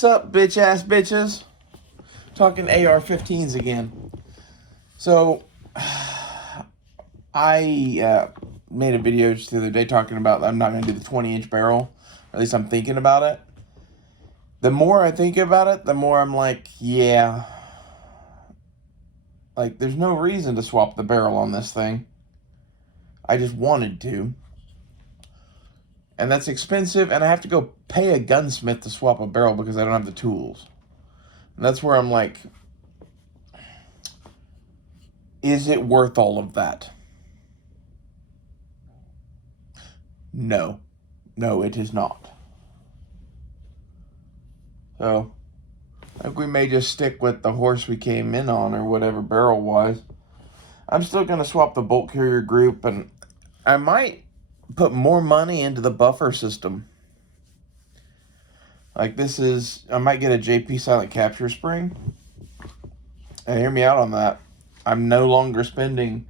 Sup, bitch ass bitches? Talking AR-15s again. So, I made a video just the other day talking about I'm not going to do the 20-inch barrel. Or at least I'm thinking about it. The more I think about it, the more I'm like, yeah. Like, there's no reason to swap the barrel on this thing. I just wanted to. And that's expensive, and I have to go pay a gunsmith to swap a barrel because I don't have the tools. And that's where I'm like, is it worth all of that? No. No, it is not. So, I think we may just stick with the horse we came in on, or whatever barrel was. I'm still going to swap the bolt carrier group, and I might put more money into the buffer system. Like I might get a JP silent capture spring. And hear me out on that. I'm no longer spending,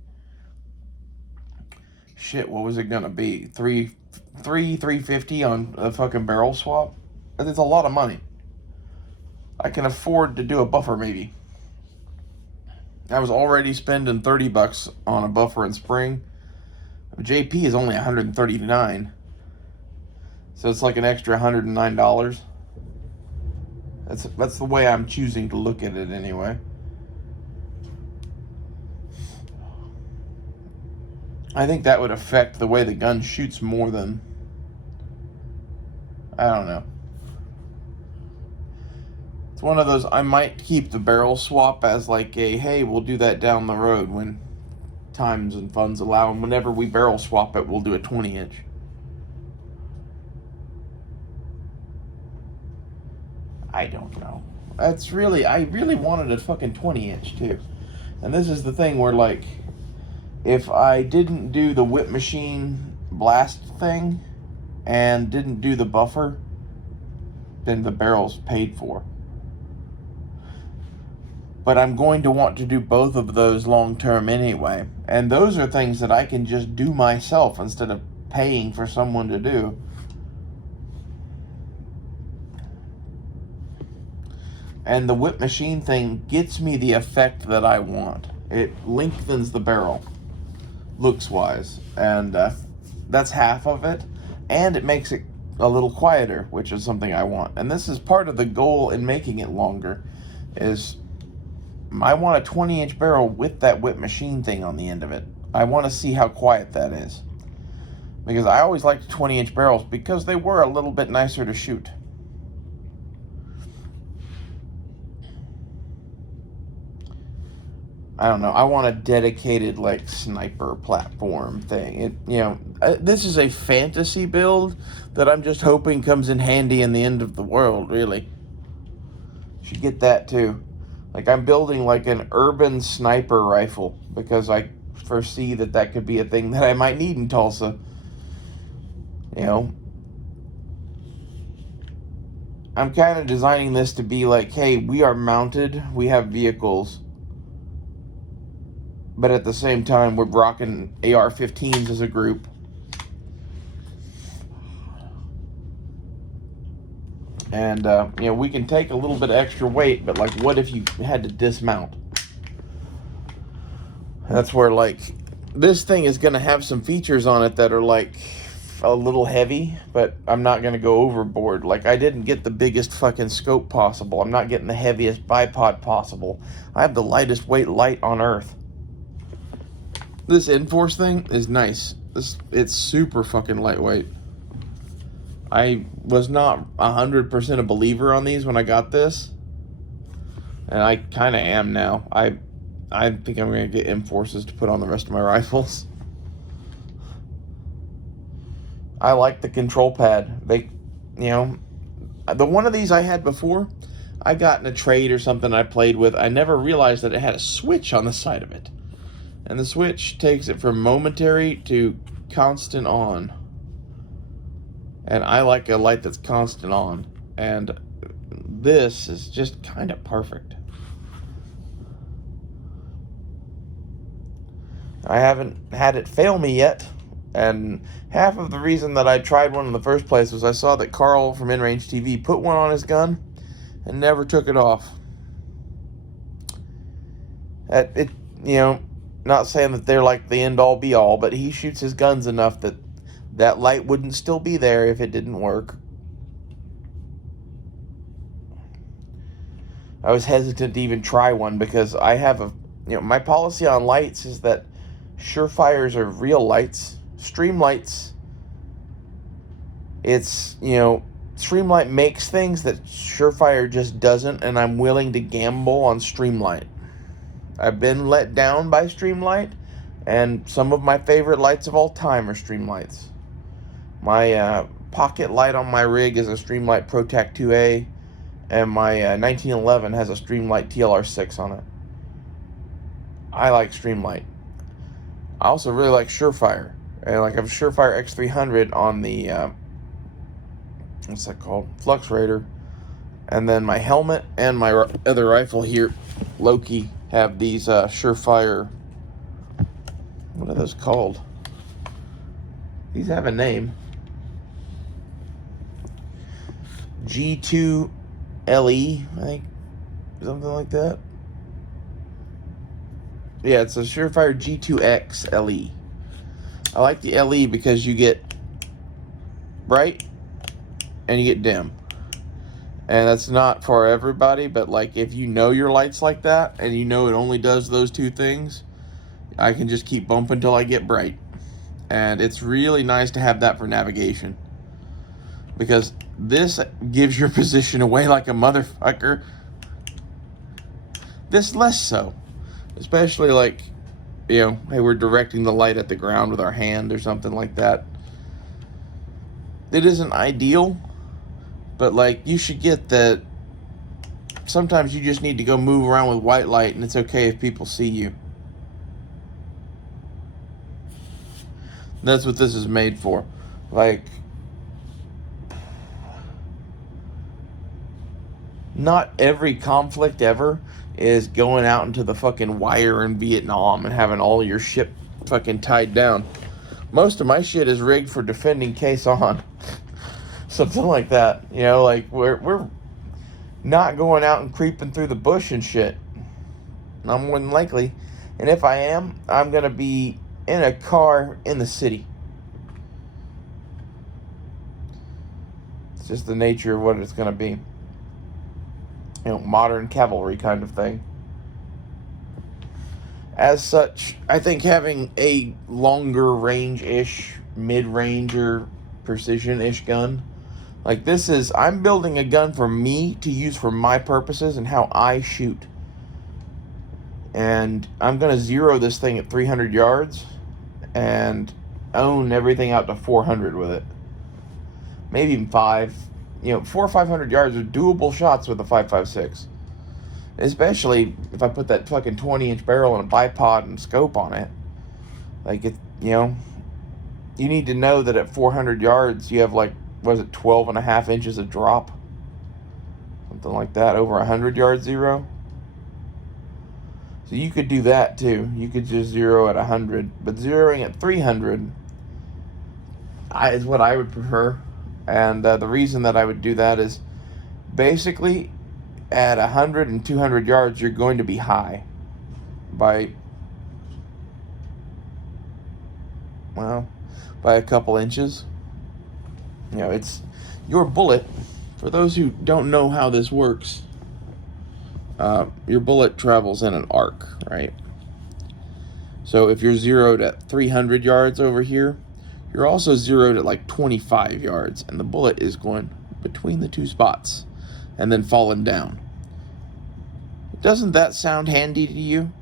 what was it going to be? $350 on a fucking barrel swap? It's a lot of money. I can afford to do a buffer maybe. I was already spending $30 on a buffer and spring. JP is only $139. So it's like an extra $109. That's the way I'm choosing to look at it anyway. I think that would affect the way the gun shoots more than, I don't know. It's one of those, I might keep the barrel swap as like a, hey, we'll do that down the road when times and funds allow, and whenever we barrel swap it, we'll do a 20-inch. I don't know. I really wanted a fucking 20-inch too. And this is the thing where, like, if I didn't do the whip machine blast thing and didn't do the buffer, then the barrel's paid for. But I'm going to want to do both of those long term anyway. And those are things that I can just do myself instead of paying for someone to do. And the whip machine thing gets me the effect that I want. It lengthens the barrel, looks-wise. And that's half of it. And it makes it a little quieter, which is something I want. And this is part of the goal in making it longer, is I want a 20-inch barrel with that whip machine thing on the end of it. I want to see how quiet that is. Because I always liked 20-inch barrels because they were a little bit nicer to shoot. I don't know. I want a dedicated, like, sniper platform thing. This is a fantasy build that I'm just hoping comes in handy in the end of the world, really. Should get that, too. Like, I'm building, like, an urban sniper rifle because I foresee that could be a thing that I might need in Tulsa. I'm kind of designing this to be like, hey, we are mounted, we have vehicles, but at the same time, we're rocking AR-15s as a group. And, we can take a little bit of extra weight, but, like, what if you had to dismount? That's where, like, this thing is going to have some features on it that are, like, a little heavy, but I'm not going to go overboard. Like, I didn't get the biggest fucking scope possible. I'm not getting the heaviest bipod possible. I have the lightest weight light on Earth. This Enforce thing is nice. It's super fucking lightweight. I was not 100% a believer on these when I got this, and I kind of am now. I think I'm going to get Enforces to put on the rest of my rifles. I like the control pad. The one of these I had before, I got in a trade or something I played with. I never realized that it had a switch on the side of it. And the switch takes it from momentary to constant on. And I like a light that's constant on. And this is just kind of perfect. I haven't had it fail me yet. And half of the reason that I tried one in the first place was I saw that Carl from InRange TV put one on his gun. and never took it off. It, not saying that they're like the end all be all, but he shoots his guns enough that that light wouldn't still be there if it didn't work. I was hesitant to even try one because I have my policy on lights is that Surefires are real lights. Streamlights, it's, Streamlight makes things that Surefire just doesn't, and I'm willing to gamble on Streamlight. I've been let down by Streamlight, and some of my favorite lights of all time are Streamlights. My pocket light on my rig is a Streamlight ProTac 2A, and my 1911 has a Streamlight TLR6 on it. I like Streamlight. I also really like Surefire. And like I have a Surefire X300 on the, what's that called? Flux Raider. And then my helmet and my other rifle here, Loki, have these Surefire, what are those called? These have a name. G2 LE, I think, something like that. Yeah, it's a Surefire G2X LE. I like the LE because you get bright and you get dim. And that's not for everybody, but like if you know your lights like that and you know it only does those two things, I can just keep bumping until I get bright. And it's really nice to have that for navigation, because this gives your position away like a motherfucker. This less so. Especially like, hey, we're directing the light at the ground with our hand or something like that. It isn't ideal, but like you should get that sometimes you just need to go move around with white light and it's okay if people see you. That's what this is made for. Like, not every conflict ever is going out into the fucking wire in Vietnam and having all your shit fucking tied down. Most of my shit is rigged for defending case on. Something like that. Like we're not going out and creeping through the bush and shit. Not more than likely. And if I am, I'm going to be in a car in the city. It's just the nature of what it's going to be. Modern cavalry kind of thing. As such, I think having a longer range-ish, mid-ranger, precision-ish gun, like this is, I'm building a gun for me to use for my purposes and how I shoot. And I'm going to zero this thing at 300 yards and own everything out to 400 with it. Maybe even 5. 400 or 500 yards are doable shots with a 5.56. Especially if I put that fucking 20-inch barrel and a bipod and scope on it. Like, you need to know that at 400 yards, you have 12 and a half inches of drop? Something like that, over 100 yards zero. So you could do that too. You could just zero at 100. But zeroing at 300 is what I would prefer. And the reason that I would do that is basically at 100 and 200 yards, you're going to be high by a couple inches. It's your bullet. For those who don't know how this works, your bullet travels in an arc, right? So if you're zeroed at 300 yards over here, you're also zeroed at 25 yards, and the bullet is going between the two spots and then falling down. Doesn't that sound handy to you?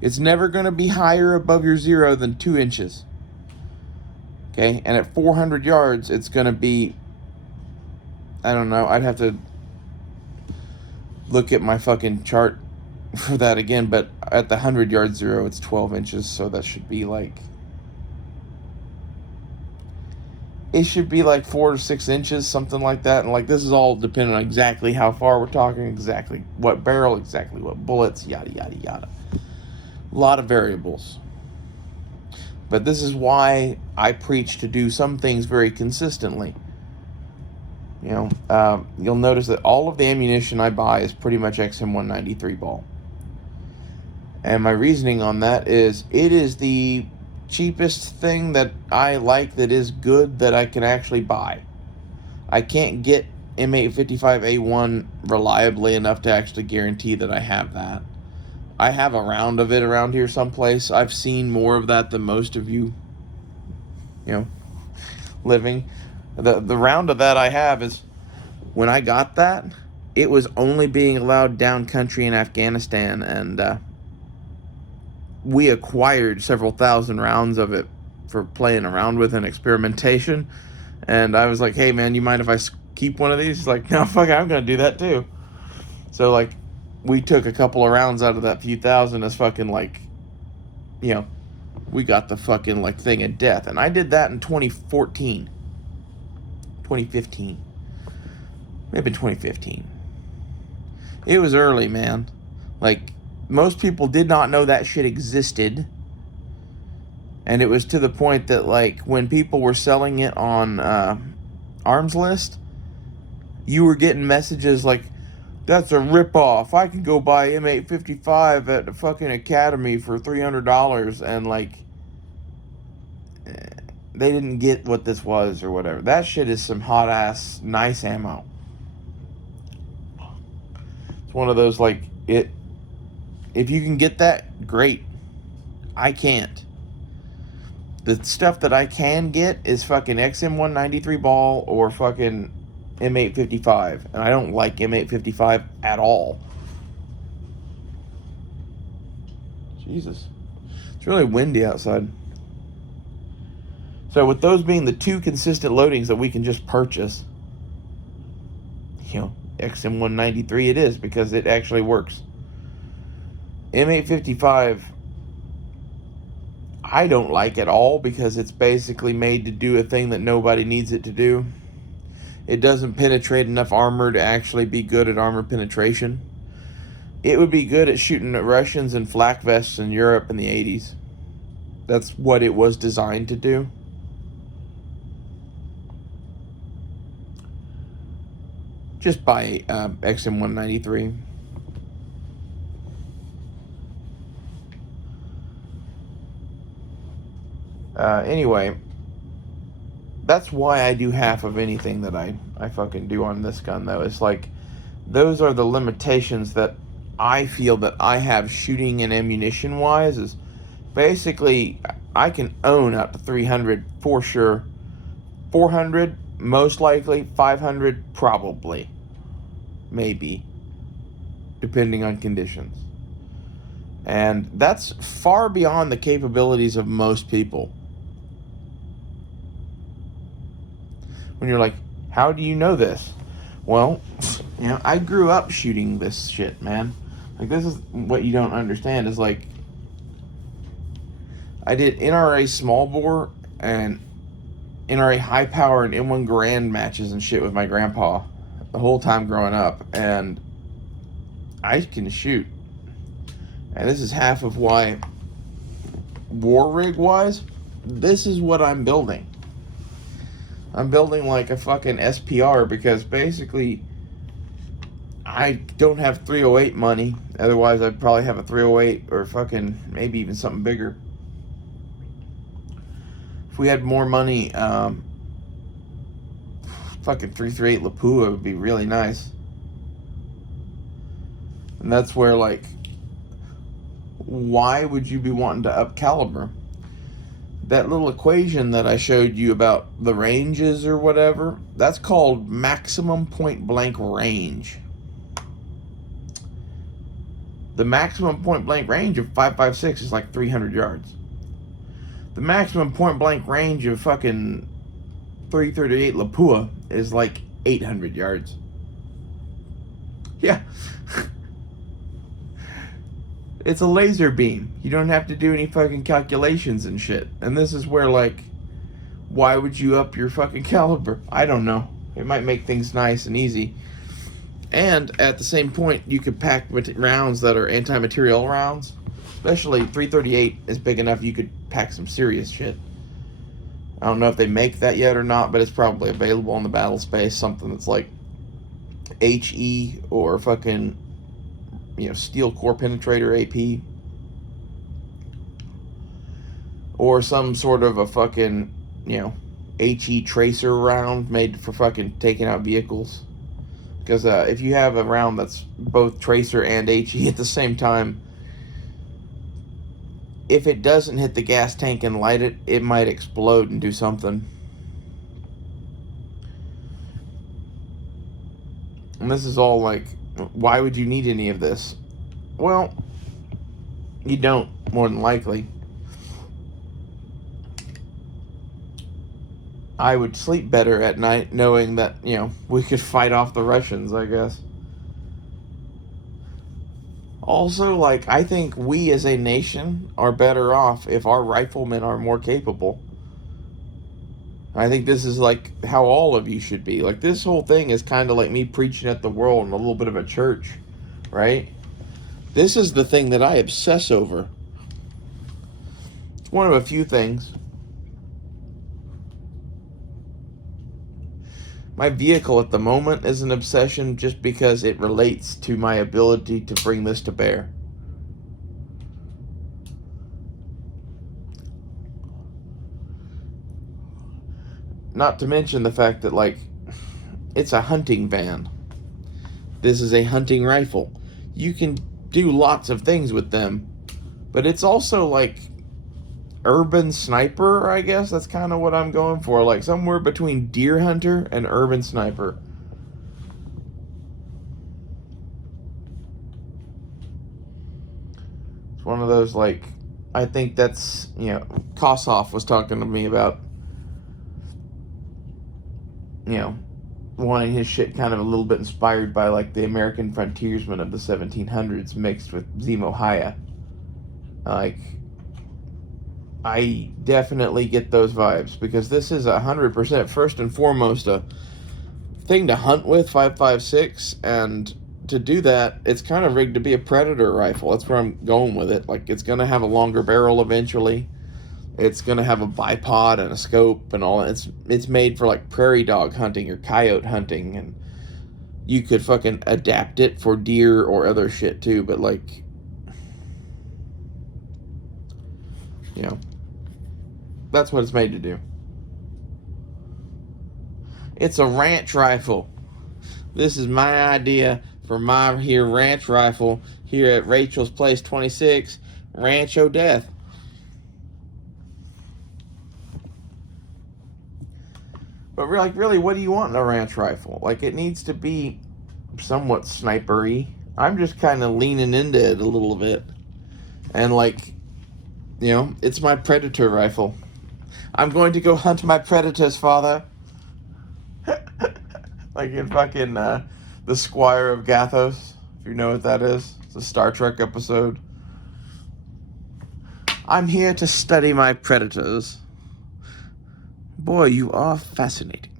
It's never going to be higher above your zero than 2 inches. Okay, and at 400 yards, it's going to be, I don't know, I'd have to look at my fucking chart for that again, but at the 100 yard zero, it's 12 inches, so that should be it should be 4 to 6 inches, something like that. And this is all depending on exactly how far we're talking, exactly what barrel, exactly what bullets, yada, yada, yada. A lot of variables. But this is why I preach to do some things very consistently. You'll notice that all of the ammunition I buy is pretty much XM193 ball. And my reasoning on that is it is the cheapest thing that I like that is good that I can actually buy. I can't get M855A1 reliably enough to actually guarantee that I have that. I have a round of it around here someplace. I've seen more of that than most of you, living. The round of that I have is, when I got that, it was only being allowed down country in Afghanistan, and we acquired several thousand rounds of it for playing around with and experimentation. And I was like, hey man, you mind if I keep one of these? He's like, no, fuck it, I'm gonna do that too. So like, we took a couple of rounds out of that few thousand as fucking like, we got the fucking like thing of death. And I did that in 2014. 2015. Maybe 2015. It was early, man. Like, most people did not know that shit existed. And it was to the point that, like, when people were selling it on Arms List, you were getting messages like, that's a ripoff. I can go buy M855 at the fucking Academy for $300. And, like, they didn't get what this was or whatever. That shit is some hot-ass, nice ammo. It's one of those, like, if you can get that, great. I can't. The stuff that I can get is fucking XM193 ball or fucking M855. And I don't like M855 at all. Jesus. It's really windy outside. So with those being the two consistent loadings that we can just purchase, XM193 it is, because it actually works. M855, I don't like at all, because it's basically made to do a thing that nobody needs it to do. It doesn't penetrate enough armor to actually be good at armor penetration. It would be good at shooting at Russians and flak vests in Europe in the 80s. That's what it was designed to do. Just buy XM193. Anyway, that's why I do half of anything that I fucking do on this gun, though. It's like, those are the limitations that I feel that I have shooting and ammunition wise. Is basically, I can own up to 300 for sure. 400 most likely, 500 probably, maybe, depending on conditions. And that's far beyond the capabilities of most people. When you're like, how do you know this? Well, I grew up shooting this shit, man. Like, this is what you don't understand, is like, I did NRA small bore and NRA high power and M1 Grand matches and shit with my grandpa the whole time growing up, and I can shoot. And this is half of why, war rig wise, this is what I'm building. I'm building like a fucking SPR, because basically I don't have 308 money. Otherwise I'd probably have a 308 or fucking maybe even something bigger. If we had more money, fucking 338 Lapua would be really nice. And that's where, like, why would you be wanting to up caliber? That little equation that I showed you about the ranges or whatever, that's called maximum point blank range. The maximum point blank range of 5.56 is like 300 yards. The maximum point blank range of fucking 338 Lapua is like 800 yards. Yeah. It's a laser beam. You don't have to do any fucking calculations and shit. And this is where, like, why would you up your fucking caliber? I don't know. It might make things nice and easy. And at the same point, you could pack rounds that are anti-material rounds. Especially 338 is big enough you could pack some serious shit. I don't know if they make that yet or not, but it's probably available on the battle space. Something that's like HE or fucking, steel core penetrator AP, or some sort of a fucking, HE tracer round made for fucking taking out vehicles. Because if you have a round that's both tracer and HE at the same time, if it doesn't hit the gas tank and light it, it might explode and do something. And this is all like, why would you need any of this? Well, you don't, more than likely. I would sleep better at night knowing that, we could fight off the Russians, I guess. Also, like, I think we as a nation are better off if our riflemen are more capable. I think this is like how all of you should be. Like, this whole thing is kind of like me preaching at the world in a little bit of a church, right? This is the thing that I obsess over. It's one of a few things. My vehicle at the moment is an obsession just because it relates to my ability to bring this to bear. Not to mention the fact that, like, it's a hunting van. This is a hunting rifle. You can do lots of things with them, but it's also like urban sniper, I guess. That's kind of what I'm going for. Like somewhere between deer hunter and urban sniper. It's one of those, like, I think that's, Kossoff was talking to me about, wanting his shit kind of a little bit inspired by, like, the American frontiersmen of the 1700s mixed with Zemo Haya. Like, I definitely get those vibes, because this is 100% first and foremost a thing to hunt with, 5.56, and to do that, it's kind of rigged to be a predator rifle. That's where I'm going with it. Like, it's going to have a longer barrel eventually. It's going to have a bipod and a scope and all. It's made for, like, prairie dog hunting or coyote hunting, and you could fucking adapt it for deer or other shit too, but, like, that's what it's made to do. It's a ranch rifle. This is my idea for my ranch rifle here at Rachel's Place 26, Rancho Death. But really, what do you want in a ranch rifle? Like, it needs to be somewhat snipery. I'm just kind of leaning into it a little bit. And, like, it's my predator rifle. I'm going to go hunt my predators, father. Like in fucking The Squire of Gathos, if you know what that is. It's a Star Trek episode. I'm here to study my predators. Boy, you are fascinating.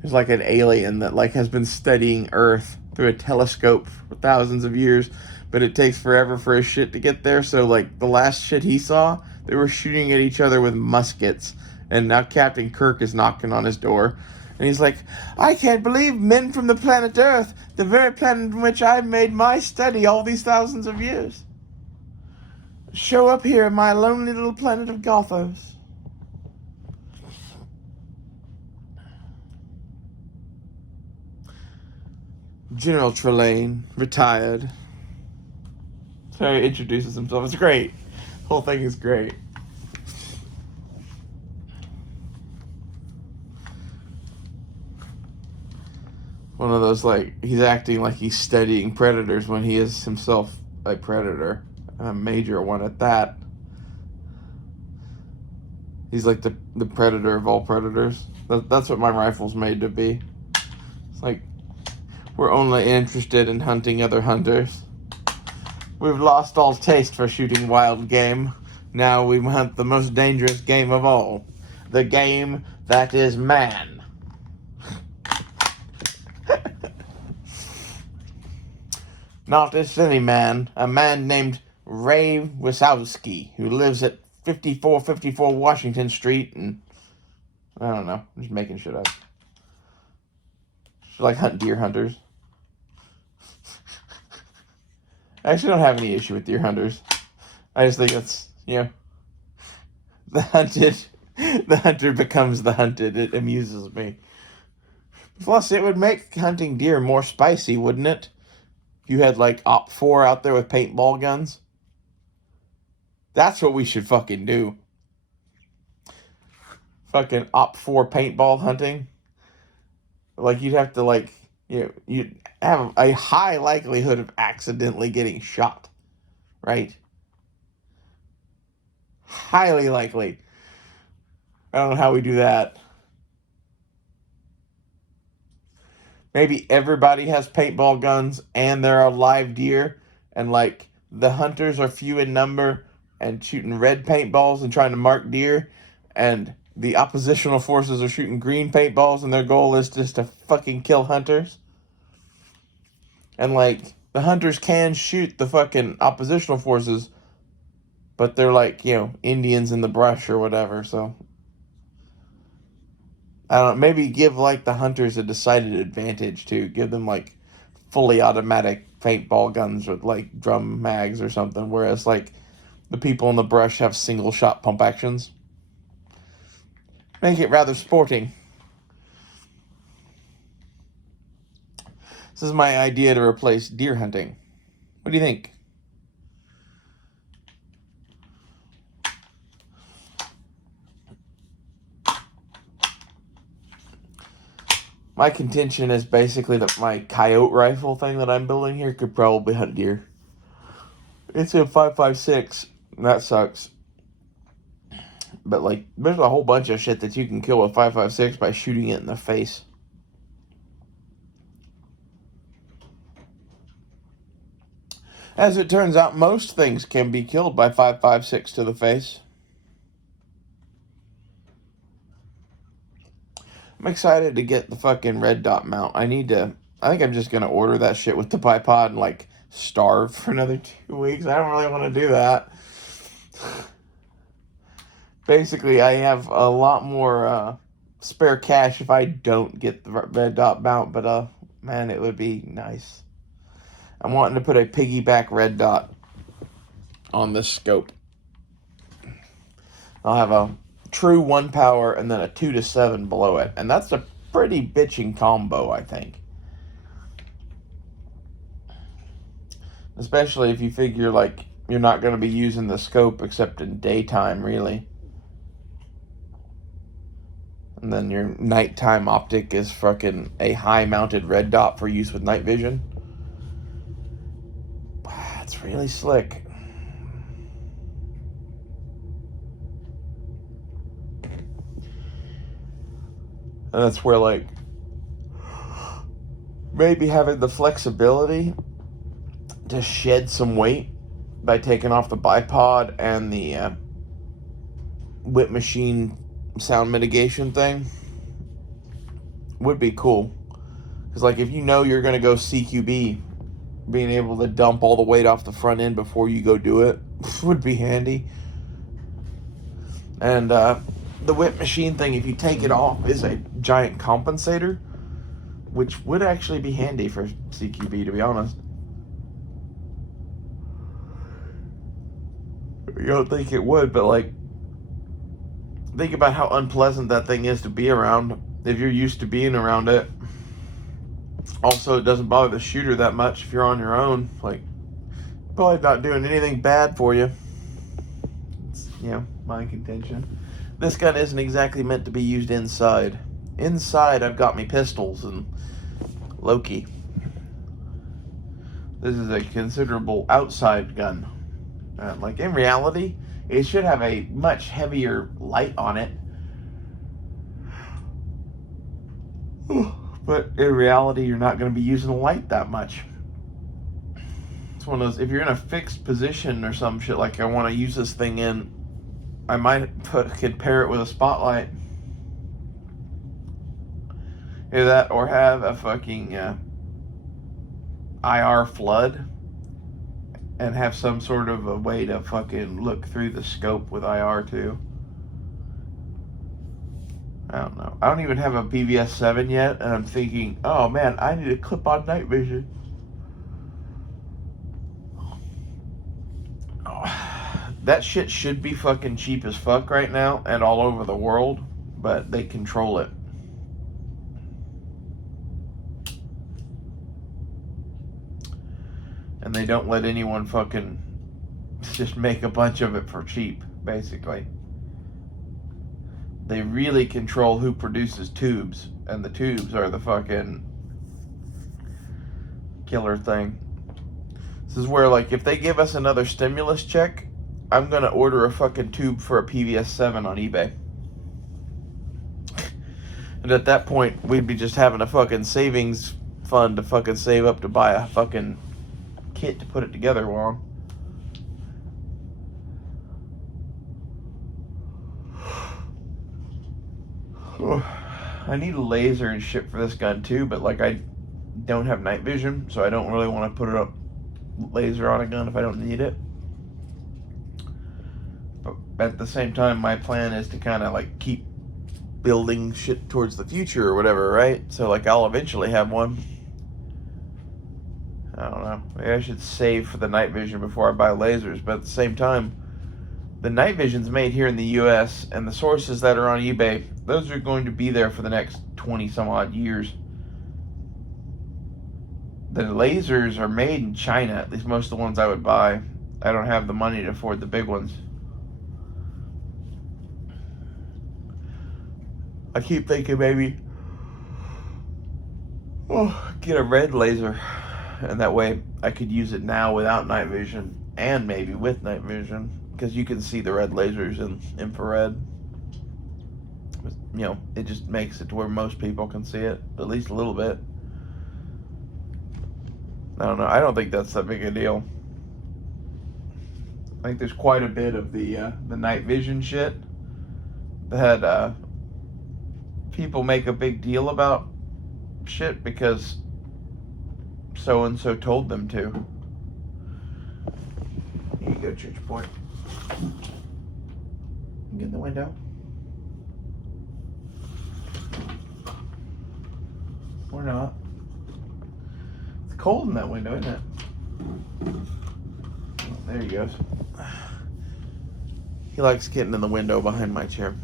There's like an alien that, like, has been studying Earth through a telescope for thousands of years, but it takes forever for his shit to get there. So, like, the last shit he saw, they were shooting at each other with muskets. And now Captain Kirk is knocking on his door. And he's like, I can't believe men from the planet Earth, the very planet in which I made my study all these thousands of years, show up here in my lonely little planet of Gothos. General Trelane, retired. So he introduces himself. It's great. The whole thing is great. One of those, like, he's acting like he's studying predators when he is himself a predator. A major one at that. He's like the predator of all predators. That's what my rifle's made to be. It's like, we're only interested in hunting other hunters. We've lost all taste for shooting wild game. Now we hunt the most dangerous game of all. The game that is man. Not just any man. A man named Ray Wysowski, who lives at 5454 Washington Street, and I don't know. I'm just making shit up. Should like hunt deer hunters. I actually don't have any issue with deer hunters. I just think it's, the hunter becomes the hunted. It amuses me. Plus, it would make hunting deer more spicy, wouldn't it? If you had like Op 4 out there with paintball guns. That's what we should fucking do. Fucking Op 4 paintball hunting. Like, you'd have to you'd have a high likelihood of accidentally getting shot, right? Highly likely. I don't know how we do that. Maybe everybody has paintball guns and there are live deer, and like the hunters are few in number and shooting red paintballs and trying to mark deer, and the oppositional forces are shooting green paintballs and their goal is just to fucking kill hunters. And like the hunters can shoot the fucking oppositional forces, but they're like, Indians in the brush or whatever, so I don't know, maybe give like the hunters a decided advantage too. Give them like fully automatic paintball guns with like drum mags or something, whereas like the people in the brush have single shot pump actions. Make it rather sporting. This is my idea to replace deer hunting. What do you think? My contention is basically that my coyote rifle thing that I'm building here could probably hunt deer. It's a 5.56. That sucks. But like, there's a whole bunch of shit that you can kill with 5.56 by shooting it in the face. As it turns out, most things can be killed by 5.56 to the face. I'm excited to get the fucking red dot mount. I think I'm just going to order that shit with the bipod and like starve for another 2 weeks. I don't really want to do that. Basically, I have a lot more spare cash if I don't get the red dot mount, but man, it would be nice. I'm wanting to put a piggyback red dot on this scope. I'll have a true 1 power and then a 2-7 below it, and that's a pretty bitching combo, I think. Especially if you figure like you're not going to be using the scope except in daytime, really. And then your nighttime optic is fucking a high-mounted red dot for use with night vision. It's really slick. And that's where, like, maybe having the flexibility to shed some weight by taking off the bipod and the whip machine sound mitigation thing would be cool. Because, like, if you know you're going to go CQB, being able to dump all the weight off the front end before you go do it would be handy. And the whip machine thing, if you take it off, is a giant compensator, which would actually be handy for CQB, to be honest. You don't think it would, but like, think about how unpleasant that thing is to be around if you're used to being around it. Also, it doesn't bother the shooter that much if you're on your own. Like, probably not doing anything bad for you. It's, my contention. This gun isn't exactly meant to be used inside. Inside, I've got me pistols and Loki. This is a considerable outside gun. Like, in reality, it should have a much heavier light on it. But in reality, you're not going to be using the light that much. It's one of those, if you're in a fixed position or some shit, like I want to use this thing in, I might could pair it with a spotlight. Either that or have a fucking IR flood and have some sort of a way to fucking look through the scope with IR too. I don't know. I don't even have a PVS 7 yet, and I'm thinking, oh man, I need a clip-on night vision. Oh, that shit should be fucking cheap as fuck right now and all over the world, but they control it. And they don't let anyone fucking just make a bunch of it for cheap, basically. They really control who produces tubes, and the tubes are the fucking killer thing. This is where, like, if they give us another stimulus check, I'm gonna order a fucking tube for a PVS 7 on eBay. And at that point, we'd be just having a fucking savings fund to fucking save up to buy a fucking kit to put it together on. I need a laser and shit for this gun too, but like I don't have night vision, so I don't really want to put a laser on a gun if I don't need it. But at the same time, my plan is to kind of like keep building shit towards the future or whatever, right? So like I'll eventually have one. I don't know. Maybe I should save for the night vision before I buy lasers, but at the same time, the night vision's made here in the US, and the sources that are on eBay, those are going to be there for the next 20 some odd years. The lasers are made in China, at least most of the ones I would buy. I don't have the money to afford the big ones. I keep thinking maybe, get a red laser, and that way I could use it now without night vision, and maybe with night vision, because you can see the red lasers in infrared. You know, it just makes it to where most people can see it, at least a little bit. I don't know. I don't think that's that big a deal. I think there's quite a bit of the night vision shit that people make a big deal about shit because so and so told them to. Here you go, Church Boy. Get in the window. Or not. It's cold in that window, isn't it? Oh, there he goes. He likes getting in the window behind my chair.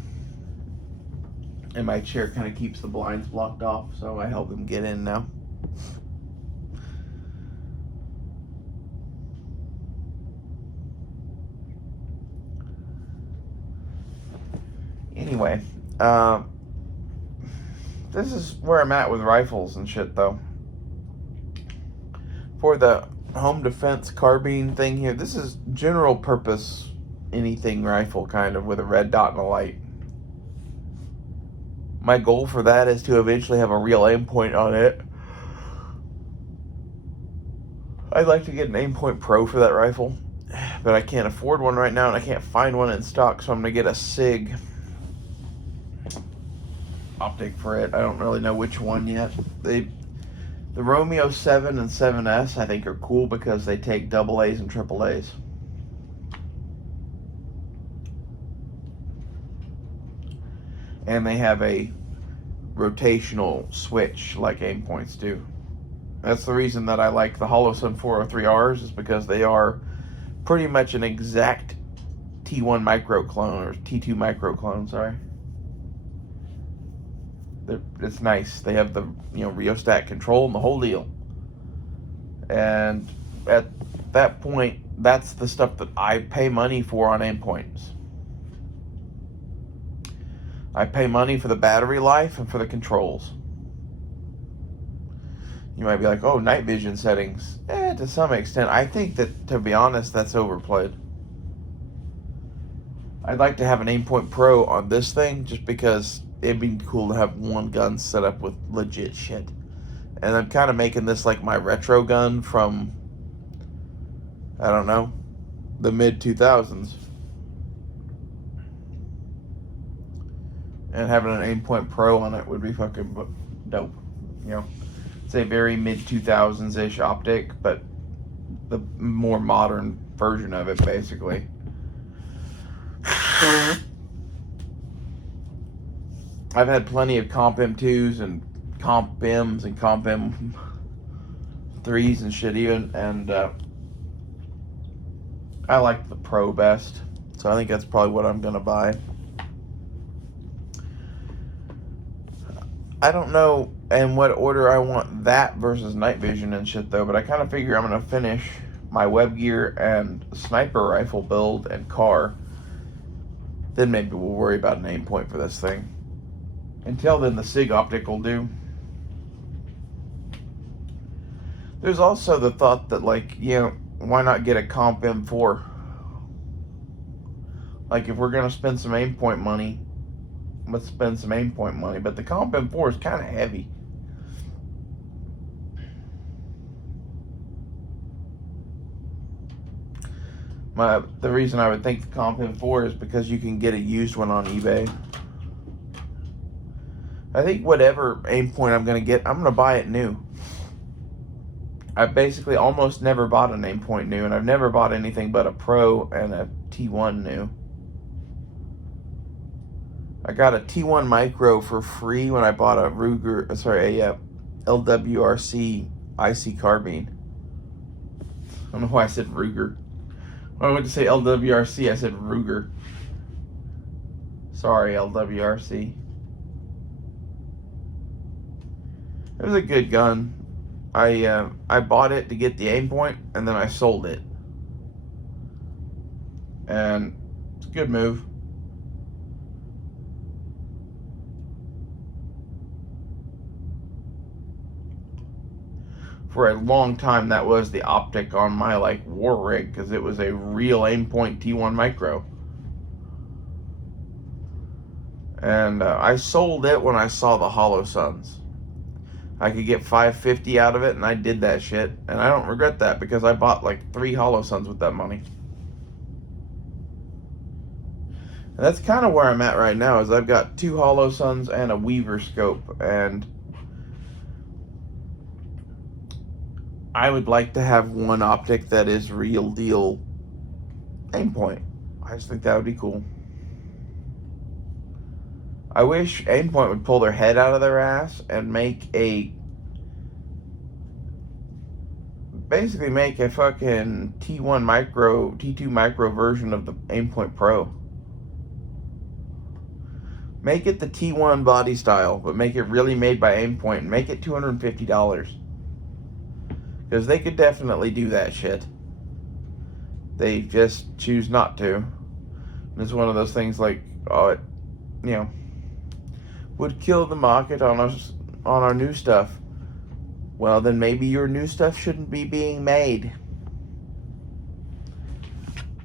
And my chair kind of keeps the blinds blocked off, so I help him get in now. Anyway, this is where I'm at with rifles and shit, though. For the home defense carbine thing here, this is general purpose anything rifle, kind of, with a red dot and a light. My goal for that is to eventually have a real aim point on it. I'd like to get an Aim Point Pro for that rifle, but I can't afford one right now, and I can't find one in stock, so I'm going to get a SIG optic for it. I don't really know which one yet. The Romeo 7 and 7S I think are cool because they take AA's and AAA's. And they have a rotational switch like Aim Points do. That's the reason that I like the Holosun 403Rs, is because they are pretty much an exact T1 micro clone, or T2 micro clone, sorry. It's nice. They have the rheostat control and the whole deal. And at that point, that's the stuff that I pay money for on Aim Points. I pay money for the battery life and for the controls. You might be like, oh, night vision settings. To some extent. I think that, to be honest, that's overplayed. I'd like to have an Aim Point Pro on this thing just because it'd be cool to have one gun set up with legit shit. And I'm kind of making this like my retro gun from, I don't know, the mid-2000s. And having an Aim Point Pro on it would be fucking dope. You know, it's a very mid-2000s-ish optic, but the more modern version of it, basically. I've had plenty of Comp M2s and Comp M's and Comp M3s and shit even, and I like the Pro best, so I think that's probably what I'm gonna buy. I don't know in what order I want that versus night vision and shit though, but I kind of figure I'm gonna finish my web gear and sniper rifle build and car. Then maybe we'll worry about an aim point for this thing. Until then, the SIG optic will do. There's also the thought that, like, you know, why not get a Comp M4? Like, if we're gonna spend some aim point money, let's spend some aim point money. But the Comp M4 is kind of heavy. The reason I would think the Comp M4 is because you can get a used one on eBay. I think whatever aim point I'm going to get, I'm going to buy it new. I've basically almost never bought an aim point new, and I've never bought anything but a Pro and a T1 new. I got a T1 Micro for free when I bought a LWRC IC carbine. I don't know why I said Ruger. When I went to say LWRC, I said Ruger. Sorry, LWRC. It was a good gun. I bought it to get the aim point, and then I sold it. And it's a good move. For a long time, that was the optic on my like war rig, because it was a real aim point T1 Micro. And I sold it when I saw the Hollow Suns. I could get $550 out of it, and I did that shit. And I don't regret that, because I bought like 3 Hollow Suns with that money. And that's kind of where I'm at right now, is I've got 2 Hollow Suns and a Weaver scope. And I would like to have one optic that is real deal aim point. I just think that would be cool. I wish Aimpoint would pull their head out of their ass and basically make a fucking T1 Micro, T2 Micro version of the Aimpoint Pro. Make it the T1 body style, but make it really made by Aimpoint, and make it $250. Because they could definitely do that shit. They just choose not to. And it's one of those things like, oh, it, you know, would kill the market on our new stuff. Well, then maybe your new stuff shouldn't be being made.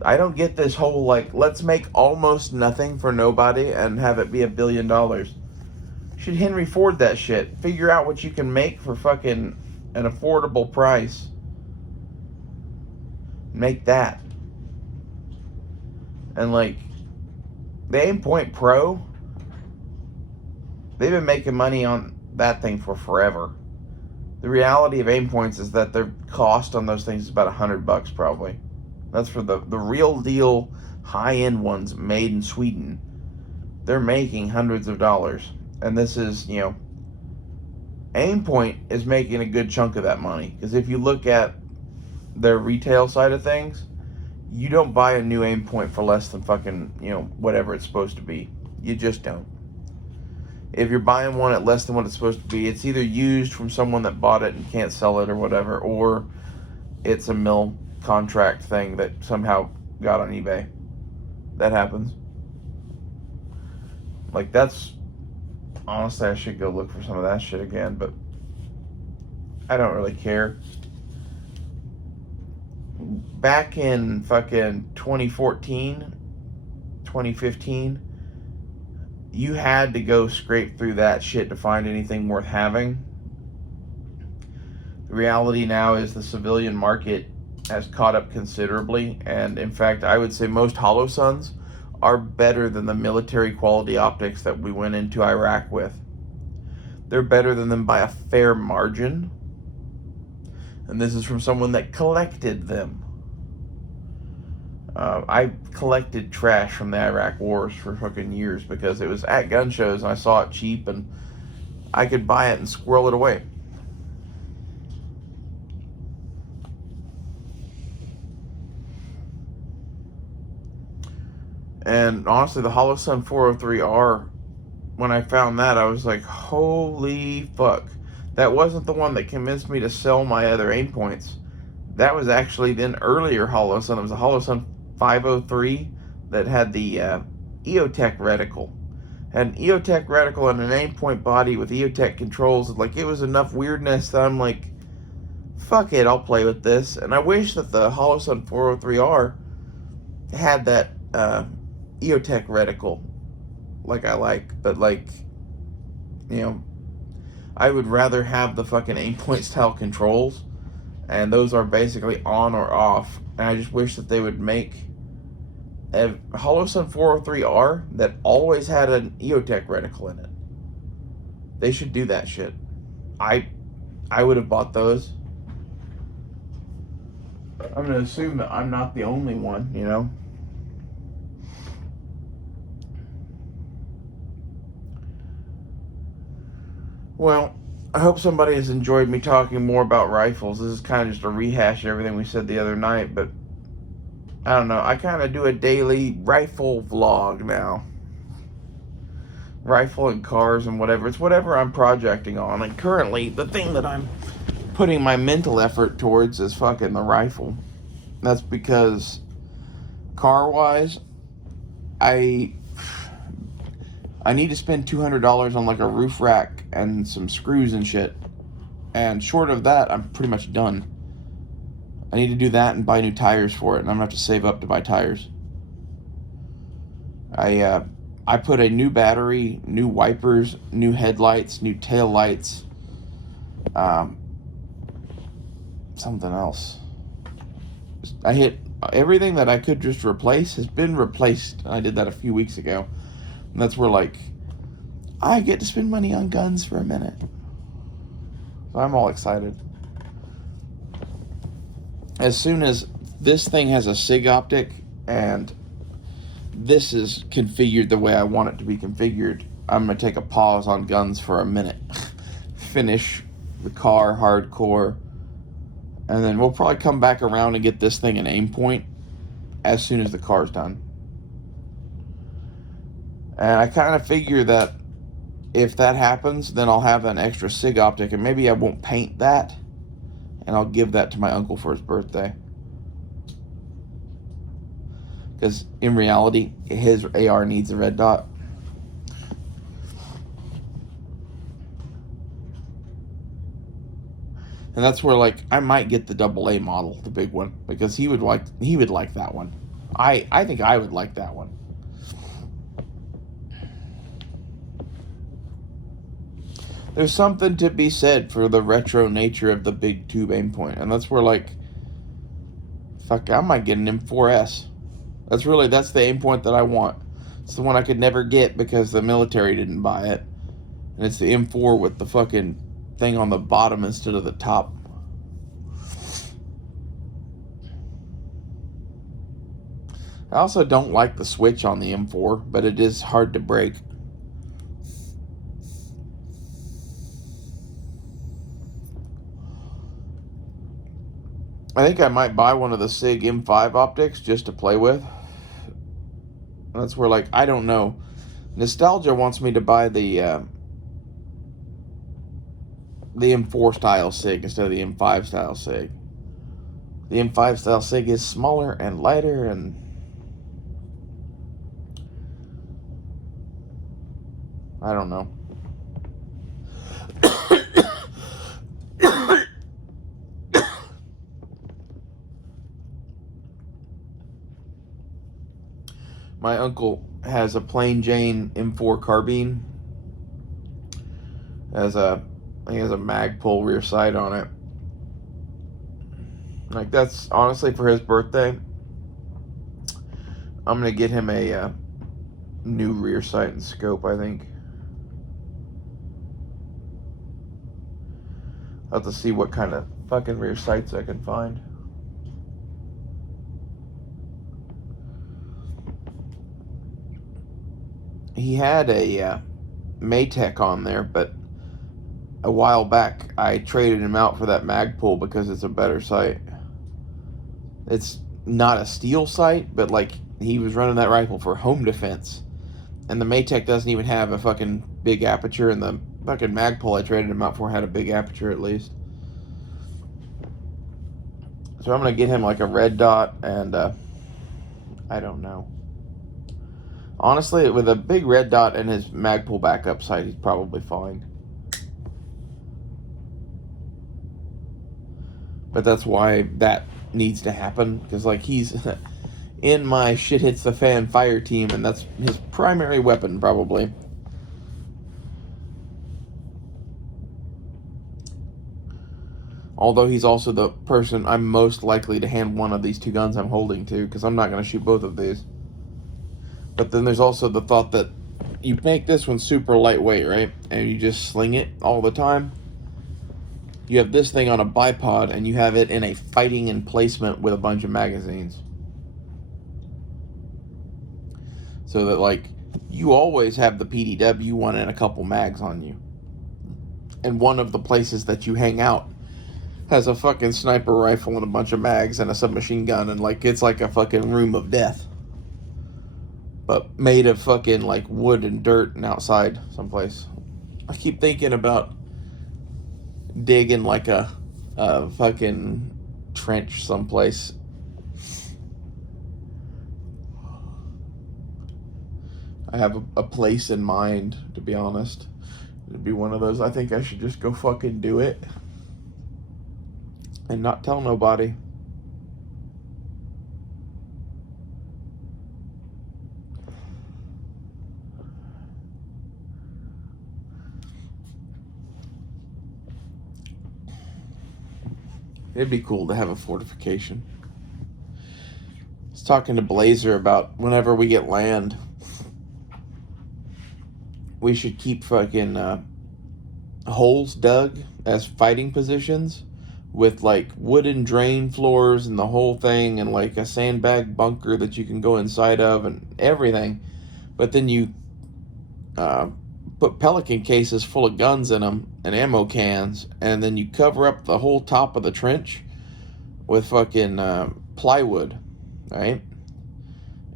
I don't get this whole, like, let's make almost nothing for nobody and have it be $1 billion. Should Henry Ford that shit? Figure out what you can make for fucking an affordable price. Make that. And, like, the Aimpoint Pro, they've been making money on that thing for forever. The reality of Aimpoints is that their cost on those things is about $100 probably. That's for the real deal high-end ones made in Sweden. They're making hundreds of dollars. And this is, you know, Aimpoint is making a good chunk of that money. Because if you look at their retail side of things, you don't buy a new Aimpoint for less than fucking, you know, whatever it's supposed to be. You just don't. If you're buying one at less than what it's supposed to be, it's either used from someone that bought it and can't sell it or whatever, or it's a mill contract thing that somehow got on eBay. That happens. Like, that's... Honestly, I should go look for some of that shit again, but I don't really care. Back in fucking 2014, 2015, you had to go scrape through that shit to find anything worth having. The reality now is the civilian market has caught up considerably, and in fact, I would say most Hollow Suns are better than the military quality optics that we went into Iraq with. They're better than them by a fair margin. And this is from someone that collected them. I collected trash from the Iraq wars for fucking years because it was at gun shows and I saw it cheap and I could buy it and squirrel it away. And honestly, the Holosun 403R, when I found that, I was like, holy fuck. That wasn't the one that convinced me to sell my other aim points. That was actually an earlier Holosun. It was a Holosun 503 that had the EOTech reticle. Had an EOTech reticle and an aim point body with EOTech controls. Like, it was enough weirdness that I'm like, fuck it, I'll play with this. And I wish that the Holosun 403R had that EOTech reticle like I like, but like, you know, I would rather have the fucking aim point style controls, and those are basically on or off. And I just wish that they would make a Holosun 403R that always had an EOTech reticle in it. They should do that shit. I would have bought those. I'm gonna assume that I'm not the only one, you know. Well, I hope somebody has enjoyed me talking more about rifles. This is kind of just a rehash of everything we said the other night, but I don't know. I kind of do a daily rifle vlog now. Rifle and cars and whatever. It's whatever I'm projecting on. And currently, the thing that I'm putting my mental effort towards is fucking the rifle. That's because car-wise, I need to spend $200 on like a roof rack and some screws and shit. And short of that, I'm pretty much done. I need to do that and buy new tires for it, and I'm gonna have to save up to buy tires. I put a new battery, new wipers, new headlights, new tail lights, something else. I hit everything that I could just replace has been replaced. I did that a few weeks ago. And that's where, like, I get to spend money on guns for a minute. So I'm all excited. As soon as this thing has a SIG optic and this is configured the way I want it to be configured, I'm going to take a pause on guns for a minute. Finish the car hardcore. And then we'll probably come back around and get this thing an aim point as soon as the car's done. And I kind of figure that if that happens, then I'll have an extra SIG optic, and maybe I won't paint that, and I'll give that to my uncle for his birthday. Because in reality, his AR needs a red dot. And that's where, like, I might get the AA model, the big one, because he would like that one. I think I would like that one. There's something to be said for the retro nature of the big tube aim point. And that's where, like, fuck, I might get an M4S. That's the aim point that I want. It's the one I could never get because the military didn't buy it. And it's the M4 with the fucking thing on the bottom instead of the top. I also don't like the switch on the M4, but it is hard to break. I think I might buy one of the SIG M5 optics just to play with. That's where, like, I don't know. Nostalgia wants me to buy the M4 style SIG instead of the M5 style SIG. The M5 style SIG is smaller and lighter, and I don't know. My uncle has a plain Jane M4 carbine. He has a Magpul rear sight on it. Like, that's honestly for his birthday. I'm gonna get him a new rear sight and scope, I think. I'll have to see what kind of fucking rear sights I can find. He had a Maytech on there, but a while back I traded him out for that Magpul because it's a better sight. It's not a steel sight, but like he was running that rifle for home defense. And the Maytech doesn't even have a fucking big aperture, and the fucking Magpul I traded him out for had a big aperture at least. So I'm going to get him like a red dot, and I don't know. Honestly, with a big red dot and his Magpul backup sight, he's probably fine. But that's why that needs to happen, because like he's in my shit hits the fan fire team, and that's his primary weapon probably. Although he's also the person I'm most likely to hand one of these two guns I'm holding to, because I'm not going to shoot both of these. But then there's also the thought that you make this one super lightweight, right? And you just sling it all the time. You have this thing on a bipod, and you have it in a fighting emplacement with a bunch of magazines. So that, like, you always have the PDW one and a couple mags on you. And one of the places that you hang out has a fucking sniper rifle and a bunch of mags and a submachine gun, and, like, it's like a fucking room of death. But made of fucking, like, wood and dirt and outside someplace. I keep thinking about digging, like, a fucking trench someplace. I have a place in mind, to be honest. It'd be one of those, I think I should just go fucking do it and not tell nobody. It'd be cool to have a fortification. I was talking to Blazer about whenever we get land, we should keep fucking holes dug as fighting positions with like wooden drain floors and the whole thing, and like a sandbag bunker that you can go inside of and everything. But then you put pelican cases full of guns in them and ammo cans, and then you cover up the whole top of the trench with fucking plywood, right?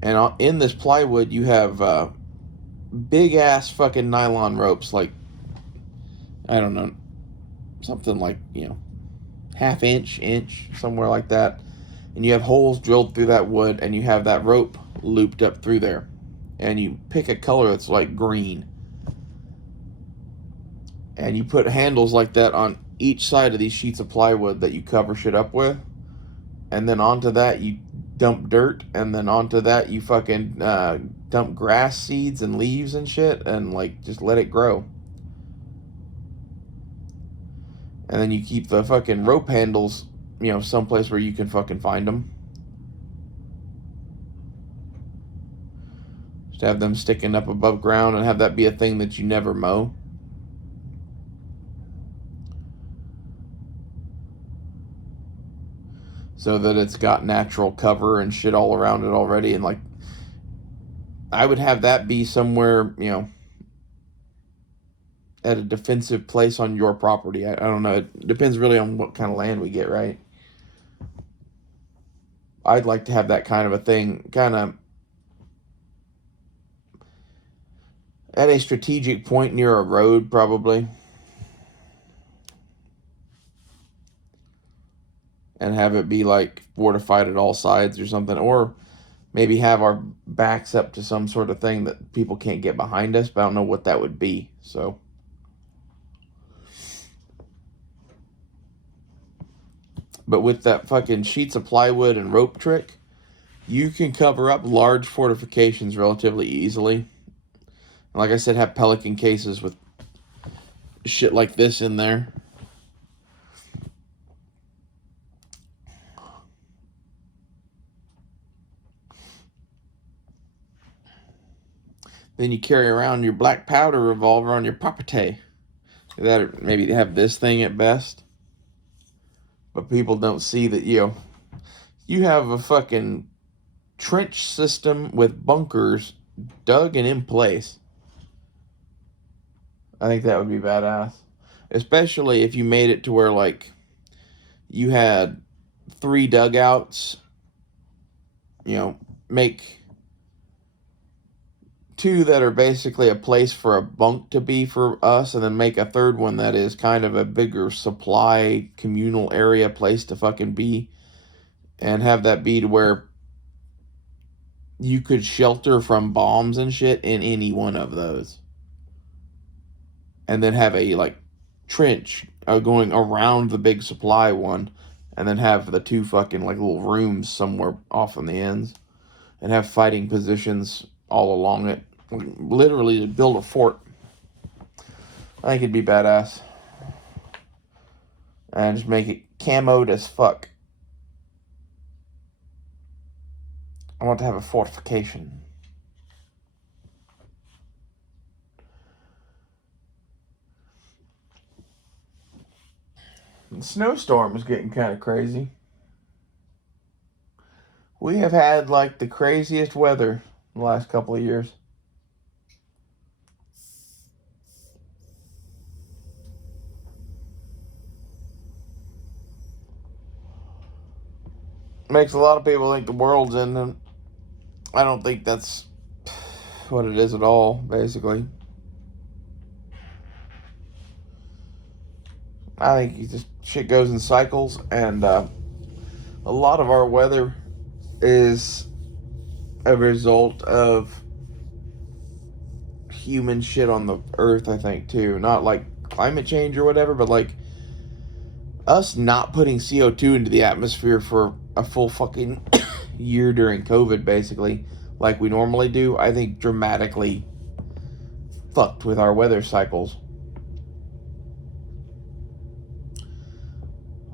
And in this plywood you have big ass fucking nylon ropes, like, I don't know, something like, you know, half inch, somewhere like that. And you have holes drilled through that wood, and you have that rope looped up through there. And you pick a color that's like green. And you put handles like that on each side of these sheets of plywood that you cover shit up with. And then onto that you dump dirt, and then onto that you fucking dump grass seeds and leaves and shit, and like just let it grow. And then you keep the fucking rope handles, you know, someplace where you can fucking find them. Just have them sticking up above ground, and have that be a thing that you never mow. So that it's got natural cover and shit all around it already. And like, I would have that be somewhere, you know, at a defensive place on your property. I don't know. It depends really on what kind of land we get, right? I'd like to have that kind of a thing kind of at a strategic point near a road, probably. And have it be like fortified at all sides or something. Or maybe have our backs up to some sort of thing that people can't get behind us, but I don't know what that would be. So, but with that fucking sheets of plywood and rope trick, you can cover up large fortifications relatively easily. And like I said, have pelican cases with shit like this in there. Then you carry around your black powder revolver on your property. That, or maybe have this thing at best. But people don't see that, you have a fucking trench system with bunkers dug and in place. I think that would be badass. Especially if you made it to where, like, you had 3 dugouts, make 2 that are basically a place for a bunk to be for us, and then make a 3rd one that is kind of a bigger supply communal area place to fucking be, and have that be to where you could shelter from bombs and shit in any one of those. And then have a, like, trench going around the big supply one, and then have the 2 fucking, like, little rooms somewhere off on the ends, and have fighting positions all along it. Literally to build a fort. I think it'd be badass. And just make it camoed as fuck. I want to have a fortification. The snowstorm is getting kind of crazy. We have had, like, the craziest weather in the last couple of years. Makes a lot of people think the world's ending. I don't think that's what it is at all, basically. I think just shit goes in cycles, and a lot of our weather is a result of human shit on the earth, I think, too. Not like climate change or whatever, but like us not putting CO2 into the atmosphere for a full fucking year during COVID, basically, like we normally do, I think dramatically fucked with our weather cycles.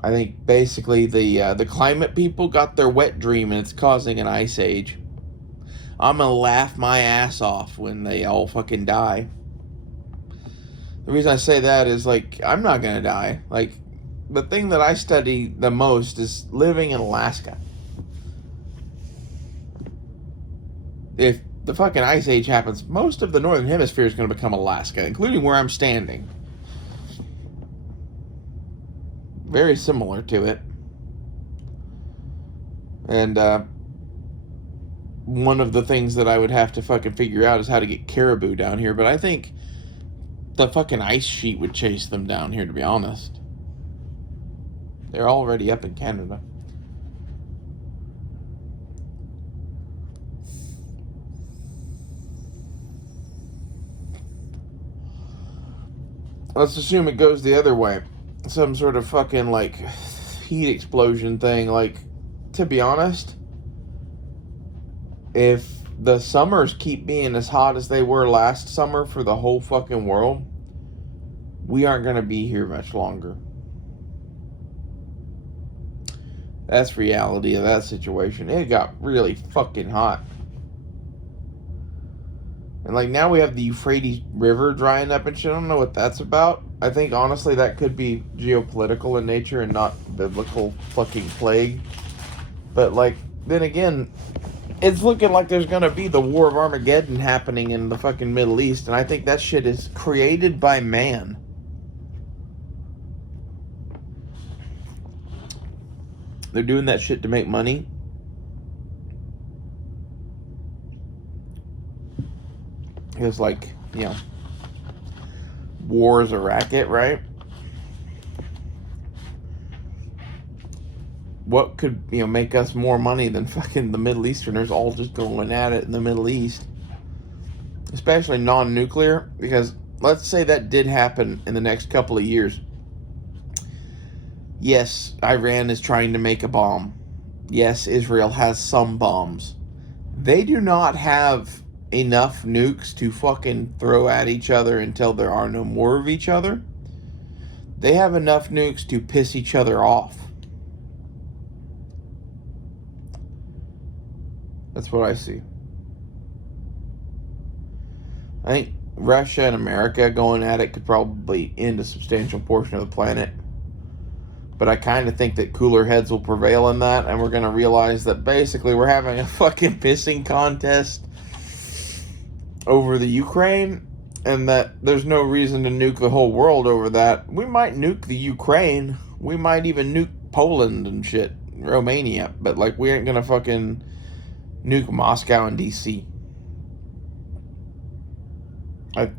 I think basically the climate people got their wet dream, and it's causing an ice age. I'm gonna laugh my ass off when they all fucking die. The reason I say that is, like, I'm not gonna die. Like, the thing that I study the most is living in Alaska. If the fucking ice age happens, most of the northern hemisphere is going to become Alaska, including where I'm standing. Very similar to it. And one of the things that I would have to fucking figure out is how to get caribou down here, but I think the fucking ice sheet would chase them down here, to be honest. They're already up in Canada. Let's assume it goes the other way. Some sort of fucking, like, heat explosion thing. Like, to be honest, if the summers keep being as hot as they were last summer for the whole fucking world, we aren't going to be here much longer. That's reality of that situation. It got really fucking hot. And, like, now we have the Euphrates River drying up and shit. I don't know what that's about. I think, honestly, that could be geopolitical in nature and not biblical fucking plague. But, like, then again, it's looking like there's going to be the War of Armageddon happening in the fucking Middle East. And I think that shit is created by man. They're doing that shit to make money. It's like, war is a racket, right? What could, make us more money than fucking the Middle Easterners all just going at it in the Middle East? Especially non-nuclear, because let's say that did happen in the next couple of years. Yes, Iran is trying to make a bomb. Yes, Israel has some bombs. They do not have enough nukes to fucking throw at each other until there are no more of each other. They have enough nukes to piss each other off. That's what I see. I think Russia and America going at it could probably end a substantial portion of the planet. But I kind of think that cooler heads will prevail in that, and we're going to realize that basically we're having a fucking pissing contest over the Ukraine, and that there's no reason to nuke the whole world over that. We might nuke the Ukraine. We might even nuke Poland and shit, Romania, but like we ain't going to fucking nuke Moscow and DC. I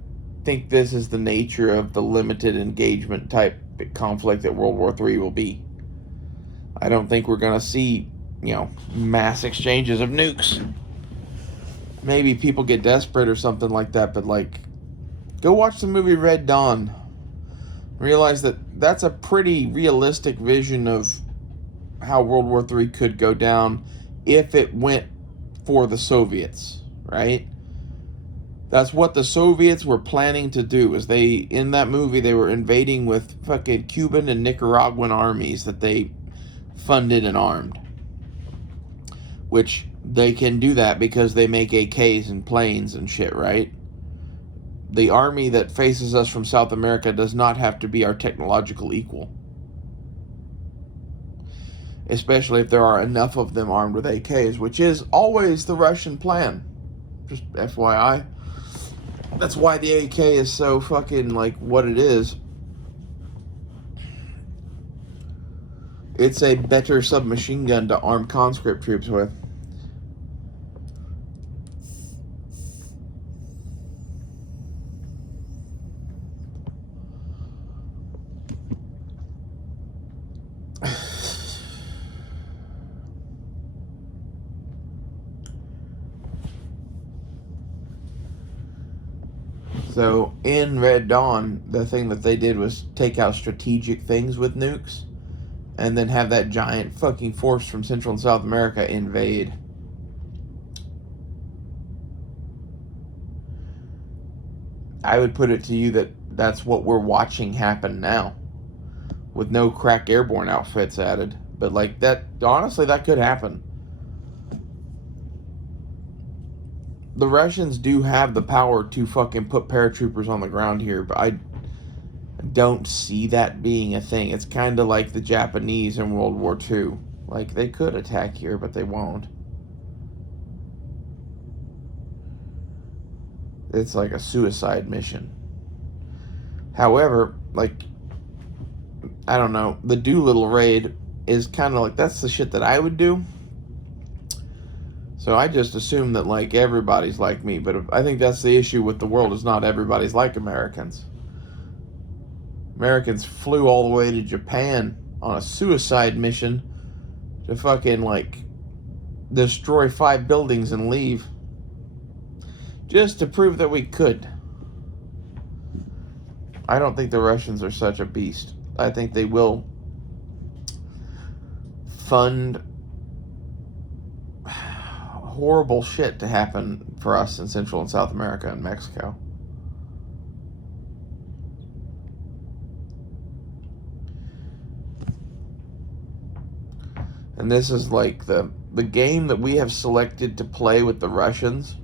think this is the nature of the limited engagement type conflict that World War III will be. I don't think we're going to see, mass exchanges of nukes. Maybe people get desperate or something like that, but like, go watch the movie Red Dawn. Realize that that's a pretty realistic vision of how World War III could go down if it went for the Soviets, right? That's what the Soviets were planning to do. Is in that movie, they were invading with fucking Cuban and Nicaraguan armies that they funded and armed. Which they can do that because they make AKs and planes and shit, right? The army that faces us from South America does not have to be our technological equal. Especially if there are enough of them armed with AKs, which is always the Russian plan. Just FYI. That's why the AK is so fucking like what it is. It's a better submachine gun to arm conscript troops with. So, in Red Dawn, the thing that they did was take out strategic things with nukes and then have that giant fucking force from Central and South America invade. I would put it to you that that's what we're watching happen now, with no crack airborne outfits added. But like that, honestly, that could happen. The Russians do have the power to fucking put paratroopers on the ground here, but I don't see that being a thing. It's kind of like the Japanese in World War II. Like, they could attack here, but they won't. It's like a suicide mission. However, like, I don't know, the Doolittle raid is kind of like, that's the shit that I would do. So I just assume that, like, everybody's like me. But I think that's the issue with the world, is not everybody's like Americans. Americans flew all the way to Japan on a suicide mission to fucking, like, destroy 5 buildings and leave. Just to prove that we could. I don't think the Russians are such a beast. I think they will fund horrible shit to happen for us in Central and South America and Mexico. And this is like the game that we have selected to play with the Russians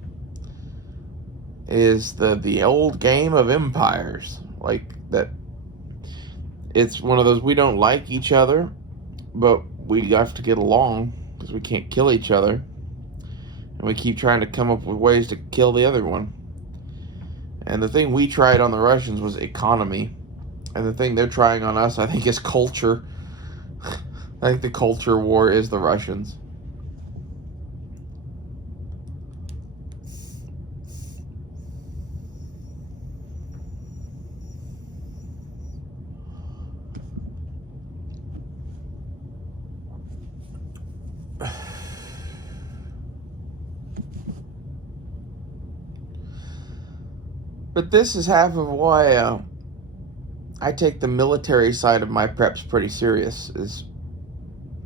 is the old game of empires. Like that, it's one of those, we don't like each other, but we have to get along because we can't kill each other. And we keep trying to come up with ways to kill the other one. And the thing we tried on the Russians was economy. And the thing they're trying on us, I think, is culture. I think the culture war is the Russians. But this is half of why I take the military side of my preps pretty serious. Is,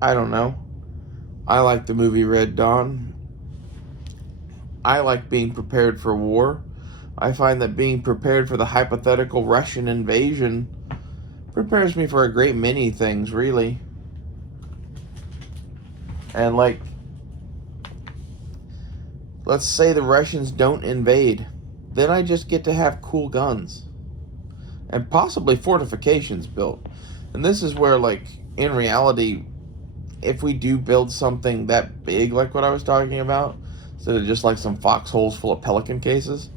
I don't know. I like the movie Red Dawn. I like being prepared for war. I find that being prepared for the hypothetical Russian invasion prepares me for a great many things, really. And like, let's say the Russians don't invade. Then I just get to have cool guns. And possibly fortifications built. And this is where, like, in reality, if we do build something that big like what I was talking about, instead of just like some foxholes full of pelican cases,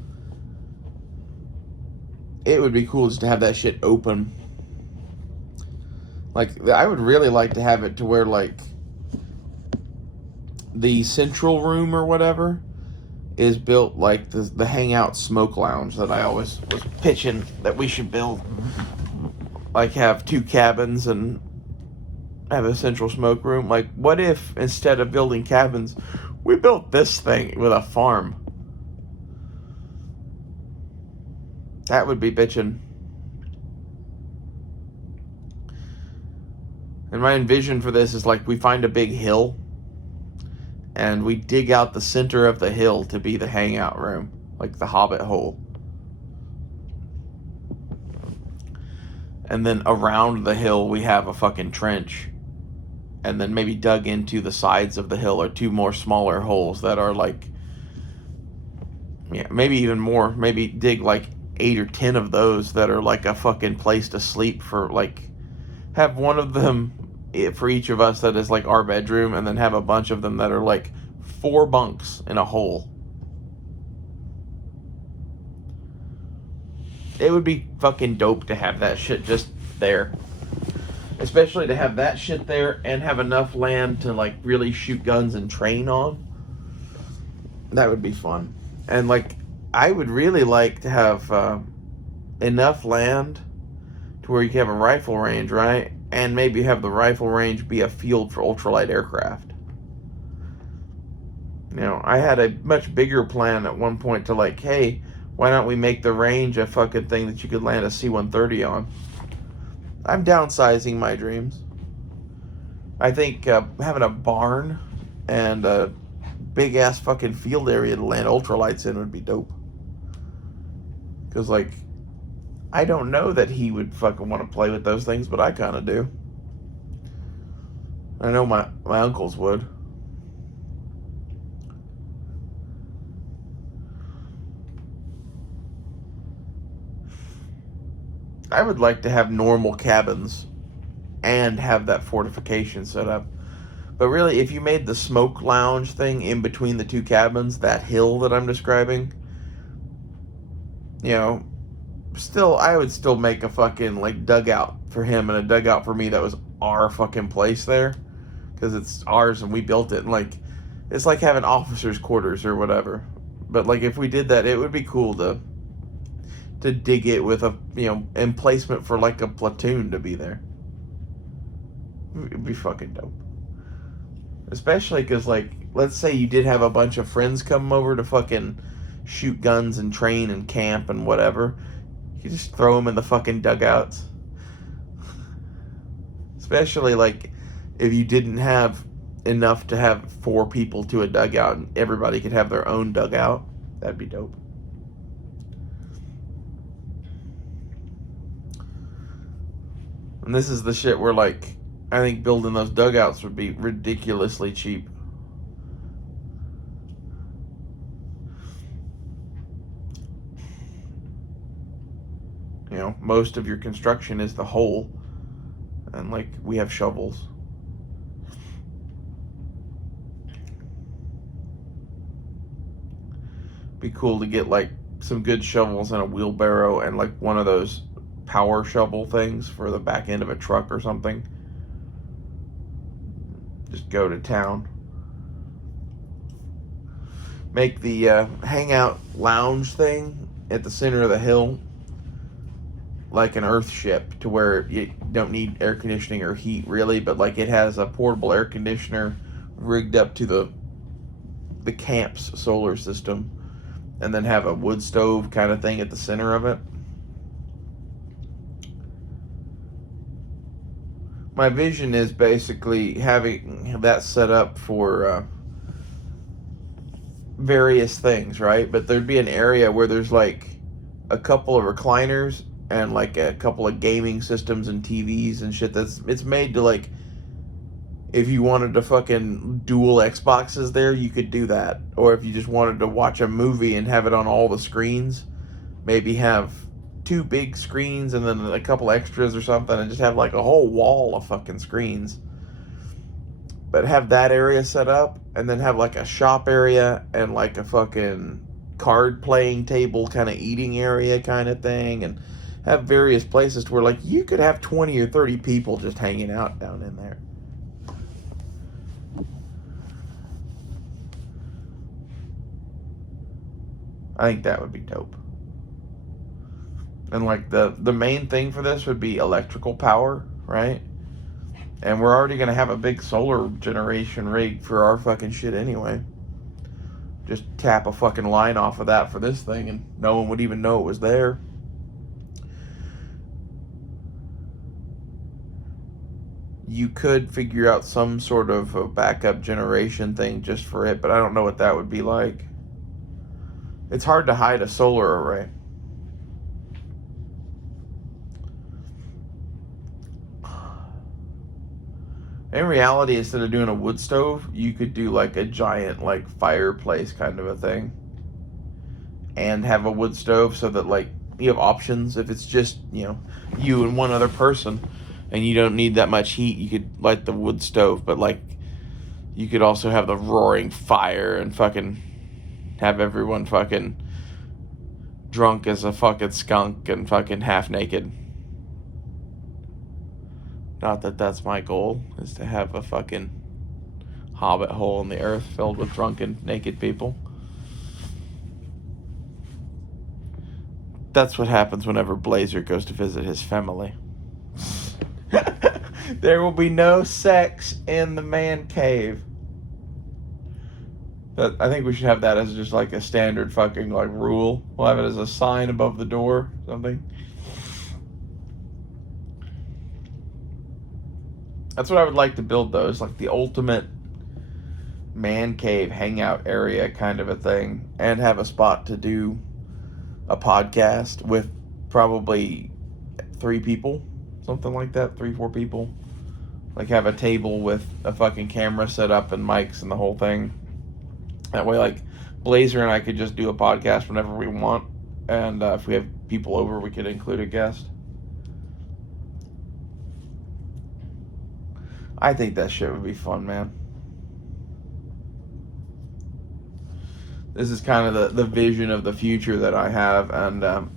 it would be cool just to have that shit open. Like, I would really like to have it to where, like, the central room or whatever is built like the hangout smoke lounge that I always was pitching that we should build. Like, have 2 cabins and have a central smoke room. Like, what if instead of building cabins, we built this thing with a farm? That would be bitchin'. And my envision for this is like we find a big hill and we dig out the center of the hill to be the hangout room, like the Hobbit hole. And then around the hill we have a fucking trench. And then maybe dug into the sides of the hill are 2 more smaller holes that are like, yeah, maybe even more. Maybe dig like 8 or 10 of those that are like a fucking place to sleep for, like, have one of them for each of us that is like our bedroom, and then have a bunch of them that are like 4 bunks in a hole. It would be fucking dope to have that shit just there. Especially to have that shit there and have enough land to like really shoot guns and train on. That would be fun. And like, I would really like to have enough land to where you can have a rifle range, right? And maybe have the rifle range be a field for ultralight aircraft. You know, I had a much bigger plan at one point to like, hey, why don't we make the range a fucking thing that you could land a C-130 on? I'm downsizing my dreams. I think having a barn and a big ass fucking field area to land ultralights in would be dope. Because, like, I don't know that he would fucking want to play with those things, but I kind of do. I know my uncles would. I would like to have normal cabins and have that fortification set up. But really, if you made the smoke lounge thing in between the 2 cabins, that hill that I'm describing, you know, still, I would still make a fucking, like, dugout for him and a dugout for me that was our fucking place there. Because it's ours and we built it. And, like, it's like having officers' quarters or whatever. But, like, if we did that, it would be cool to dig it with a, you know, emplacement for, like, a platoon to be there. It'd be fucking dope. Especially because, like, let's say you did have a bunch of friends come over to fucking shoot guns and train and camp and whatever. You just throw them in the fucking dugouts. Especially, like, if you didn't have enough to have 4 people to a dugout and everybody could have their own dugout. That'd be dope. And this is the shit where, like, I think building those dugouts would be ridiculously cheap. You know, most of your construction is the hole. And, like, we have shovels. Be cool to get, like, some good shovels and a wheelbarrow and, like, one of those power shovel things for the back end of a truck or something. Just go to town. Make the hangout lounge thing at the center of the hill like an Earth ship, to where you don't need air conditioning or heat really, but like it has a portable air conditioner rigged up to the camp's solar system, and then have a wood stove kind of thing at the center of it. My vision is basically having that set up for various things, right? But there'd be an area where there's like a couple of recliners and like a couple of gaming systems and TVs and shit. It's made to, like, if you wanted to fucking dual Xboxes there, you could do that. Or if you just wanted to watch a movie and have it on all the screens, maybe have 2 big screens and then a couple extras or something, and just have like a whole wall of fucking screens. But have that area set up, and then have like a shop area and like a fucking card playing table kind of eating area kind of thing, and have various places to where like you could have 20 or 30 people just hanging out down in there. I think that would be dope. And like the main thing for this would be electrical power, right? And we're already going to have a big solar generation rig for our fucking shit anyway. Just tap a fucking line off of that for this thing and no one would even know it was there. You could figure out some sort of a backup generation thing just for it, but I don't know what that would be like. It's hard to hide a solar array. In reality, instead of doing a wood stove, you could do like a giant like fireplace kind of a thing. And have a wood stove so that like you have options. If it's just, you and one other person and you don't need that much heat, you could light the wood stove. But like you could also have the roaring fire and fucking have everyone fucking drunk as a fucking skunk and fucking half naked. Not that that's my goal, is to have a fucking hobbit hole in the earth filled with drunken, naked people. That's what happens whenever Blazer goes to visit his family. There will be no sex in the man cave. But I think we should have that as just like a standard fucking like rule. We'll have it as a sign above the door, something. That's what I would like to build, though. It's like the ultimate man cave hangout area kind of a thing. And have a spot to do a podcast with probably 3 people. Something like that. 3, 4 people. Like have a table with a fucking camera set up and mics and the whole thing. That way, like, Blazer and I could just do a podcast whenever we want. And if we have people over, we could include a guest. I think that shit would be fun, man. This is kind of the vision of the future that I have, and the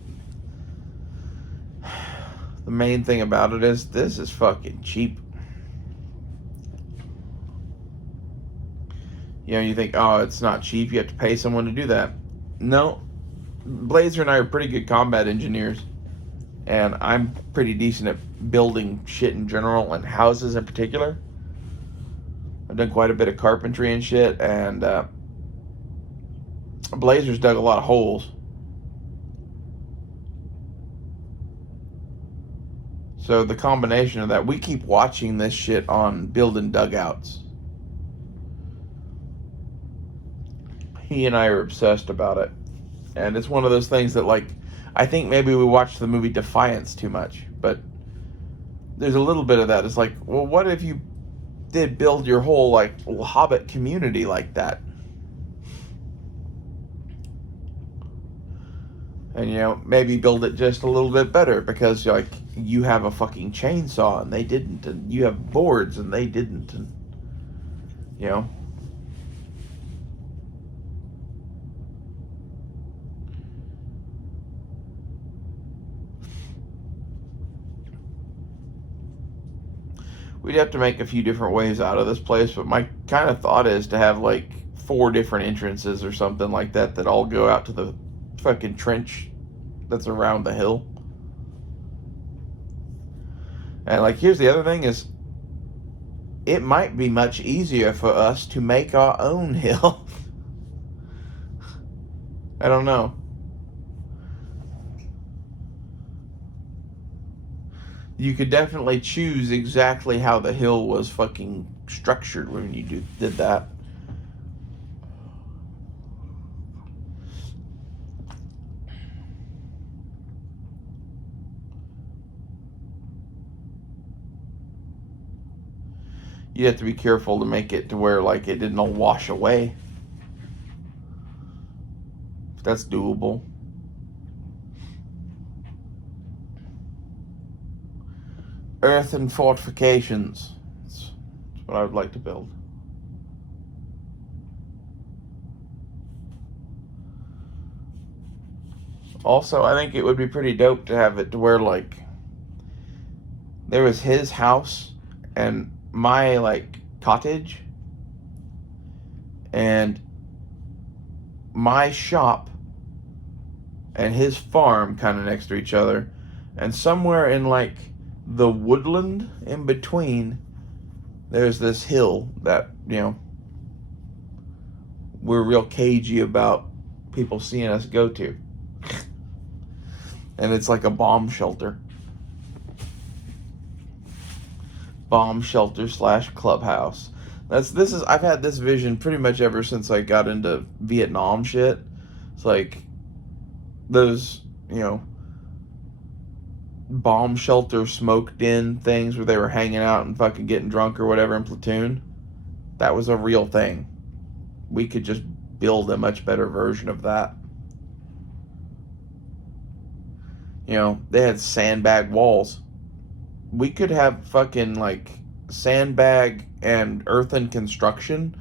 main thing about it is this is fucking cheap. You think, oh, it's not cheap, you have to pay someone to do that. No. Blazer and I are pretty good combat engineers, and I'm pretty decent at building shit in general and houses in particular. I've done quite a bit of carpentry and shit, and Blazer's dug a lot of holes. So the combination of that, we keep watching this shit on building dugouts. He and I are obsessed about it. And it's one of those things that, like, I think maybe we watched the movie Defiance too much, but there's a little bit of that. It's like, well, what if you did build your whole, like, Hobbit community like that? And, maybe build it just a little bit better because, like, you have a fucking chainsaw and they didn't, and you have boards and they didn't, and, we'd have to make a few different ways out of this place, but my kind of thought is to have like 4 different entrances or something like that that all go out to the fucking trench that's around the hill. And like, here's the other thing is, it might be much easier for us to make our own hill. I don't know. You could definitely choose exactly how the hill was fucking structured when you did that. You have to be careful to make it to where, like, it didn't all wash away. That's doable. earthen fortifications. That's what I would like to build. Also, I think it would be pretty dope to have it to where, like, there was his house and my, like, cottage and my shop and his farm kind of next to each other, and somewhere in, like, the woodland in between, there's this hill that, you know, we're real cagey about people seeing us go to. And it's like a bomb shelter. Bomb shelter / clubhouse. I've had this vision pretty much ever since I got into Vietnam shit. It's like those, you know, bomb shelter smoke den things where they were hanging out and fucking getting drunk or whatever in platoon. That was a real thing. We could just build a much better version of that. You know, they had sandbag walls. We could have fucking, like, sandbag and earthen construction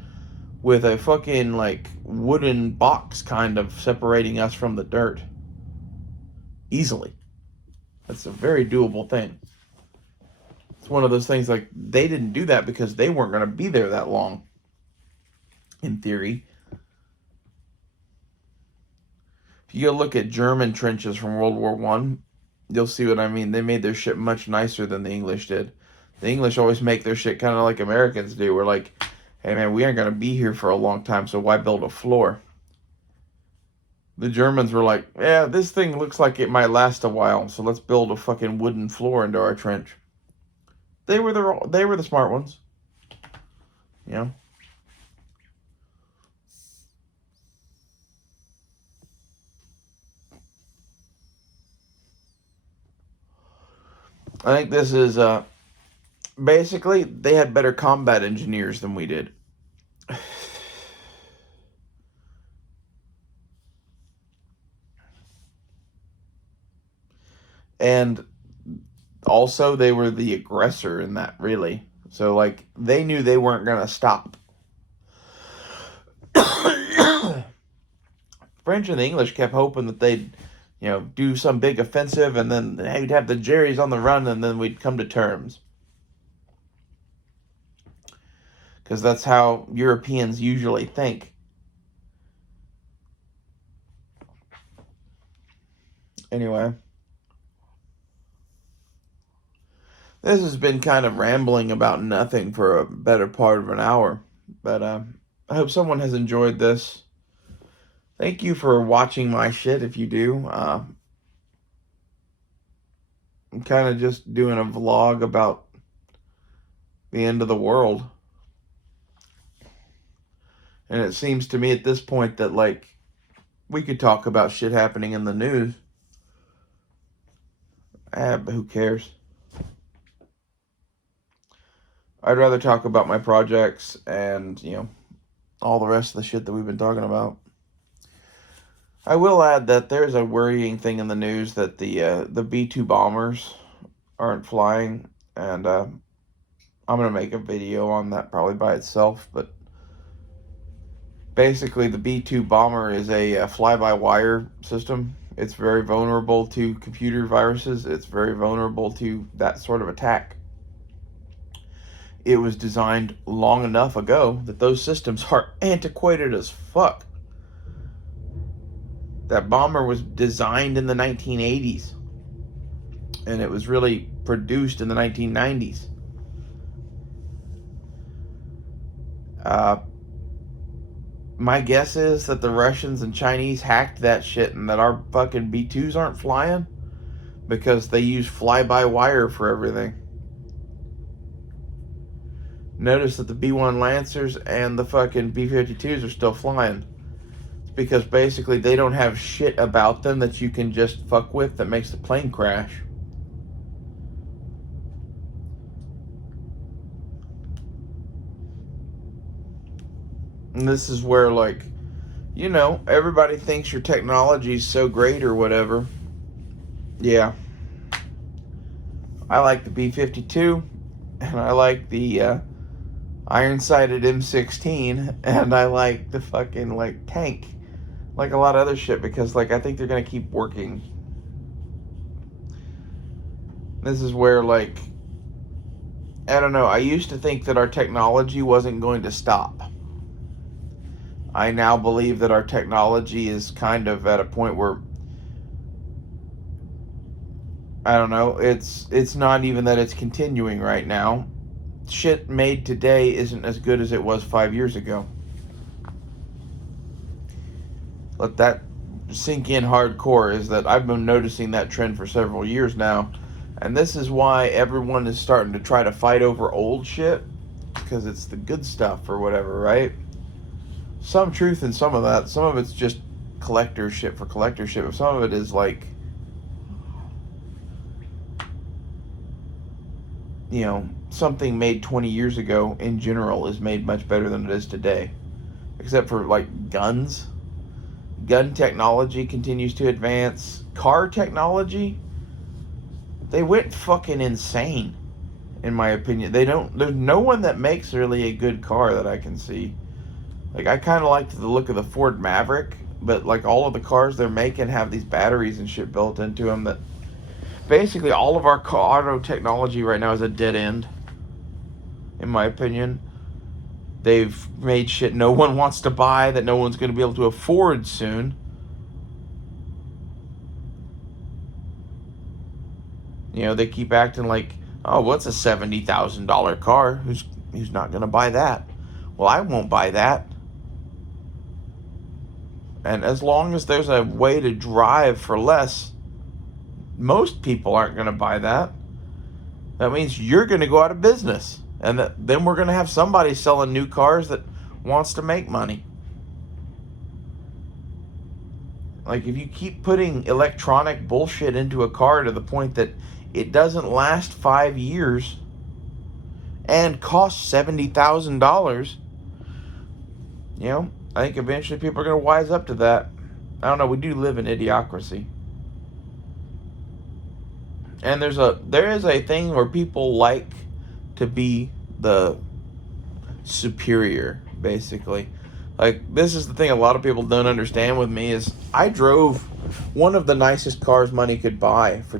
with a fucking, like, wooden box kind of separating us from the dirt. Easily. That's a very doable thing. It's one of those things, like, they didn't do that because they weren't going to be there that long. In theory. If you go look at German trenches from World War I, you'll see what I mean. They made their shit much nicer than the English did. The English always make their shit kind of like Americans do. We're like, hey man, we aren't going to be here for a long time, so why build a floor? The Germans were like, yeah, this thing looks like it might last a while, so let's build a fucking wooden floor into our trench. They were the smart ones. You know? I think this is, basically, they had better combat engineers than we did. And also, they were the aggressor in that, really. So, like, they knew they weren't going to stop. French and the English kept hoping that they'd, you know, do some big offensive, and then we'd have the Jerry's on the run, and then we'd come to terms. Because that's how Europeans usually think. Anyway. This has been kind of rambling about nothing for a better part of an hour. But I hope someone has enjoyed this. Thank you for watching my shit if you do. I'm kind of just doing a vlog about the end of the world. And it seems to me at this point that, like, we could talk about shit happening in the news. But who cares? I'd rather talk about my projects and, you know, all the rest of the shit that we've been talking about. I will add that there's a worrying thing in the news that the B-2 bombers aren't flying, and I'm going to make a video on that probably by itself, but basically the B-2 bomber is a fly-by-wire system. It's very vulnerable to computer viruses. It's very vulnerable to that sort of attack. It was designed long enough ago that those systems are antiquated as fuck. That bomber was designed in the 1980s, and it was really produced in the 1990s. My guess is that the Russians and Chinese hacked that shit, and that our fucking B-2s aren't flying because they use fly-by-wire for everything. Notice that the B-1 Lancers and the fucking B-52s are still flying. Because basically they don't have shit about them that you can just fuck with that makes the plane crash. And this is where, like, you know, everybody thinks your technology is so great or whatever. Yeah. I like the B-52, and I like the iron-sighted M16, and I like the fucking, like, tank. Like a lot of other shit, because, like, I think they're gonna keep working. This is where, like, I don't know, I used to think that our technology wasn't going to stop. I now believe that our technology is kind of at a point where, I don't know, it's not even that it's continuing right now. Shit made today isn't as good as it was 5 years ago. Let that sink in hardcore, is that I've been noticing that trend for several years now. And this is why everyone is starting to try to fight over old shit, because it's the good stuff or whatever, right? Some truth in some of that. Some of it's just collector shit for collector shit, but some of it is like, you know, something made 20 years ago in general is made much better than it is today. Except for, like, guns. Gun technology continues to advance. Car technology, they went fucking insane, in my opinion. There's no one that makes really a good car that I can see. Like, I kind of like the look of the Ford Maverick, but, like, all of the cars they're making have these batteries and shit built into them that basically all of our auto technology right now is a dead end, in my opinion. They've made shit no one wants to buy, that no one's going to be able to afford soon. You know, they keep acting like, oh, what's a $70,000 car? Who's not going to buy that? Well, I won't buy that. And as long as there's a way to drive for less, most people aren't going to buy that. That means you're going to go out of business. And then we're going to have somebody selling new cars that wants to make money. Like, if you keep putting electronic bullshit into a car to the point that it doesn't last 5 years and costs $70,000, you know, I think eventually people are going to wise up to that. I don't know, we do live in idiocracy. And there is a thing where people like to be the superior, basically. Like, this is the thing a lot of people don't understand with me, is I drove one of the nicest cars money could buy for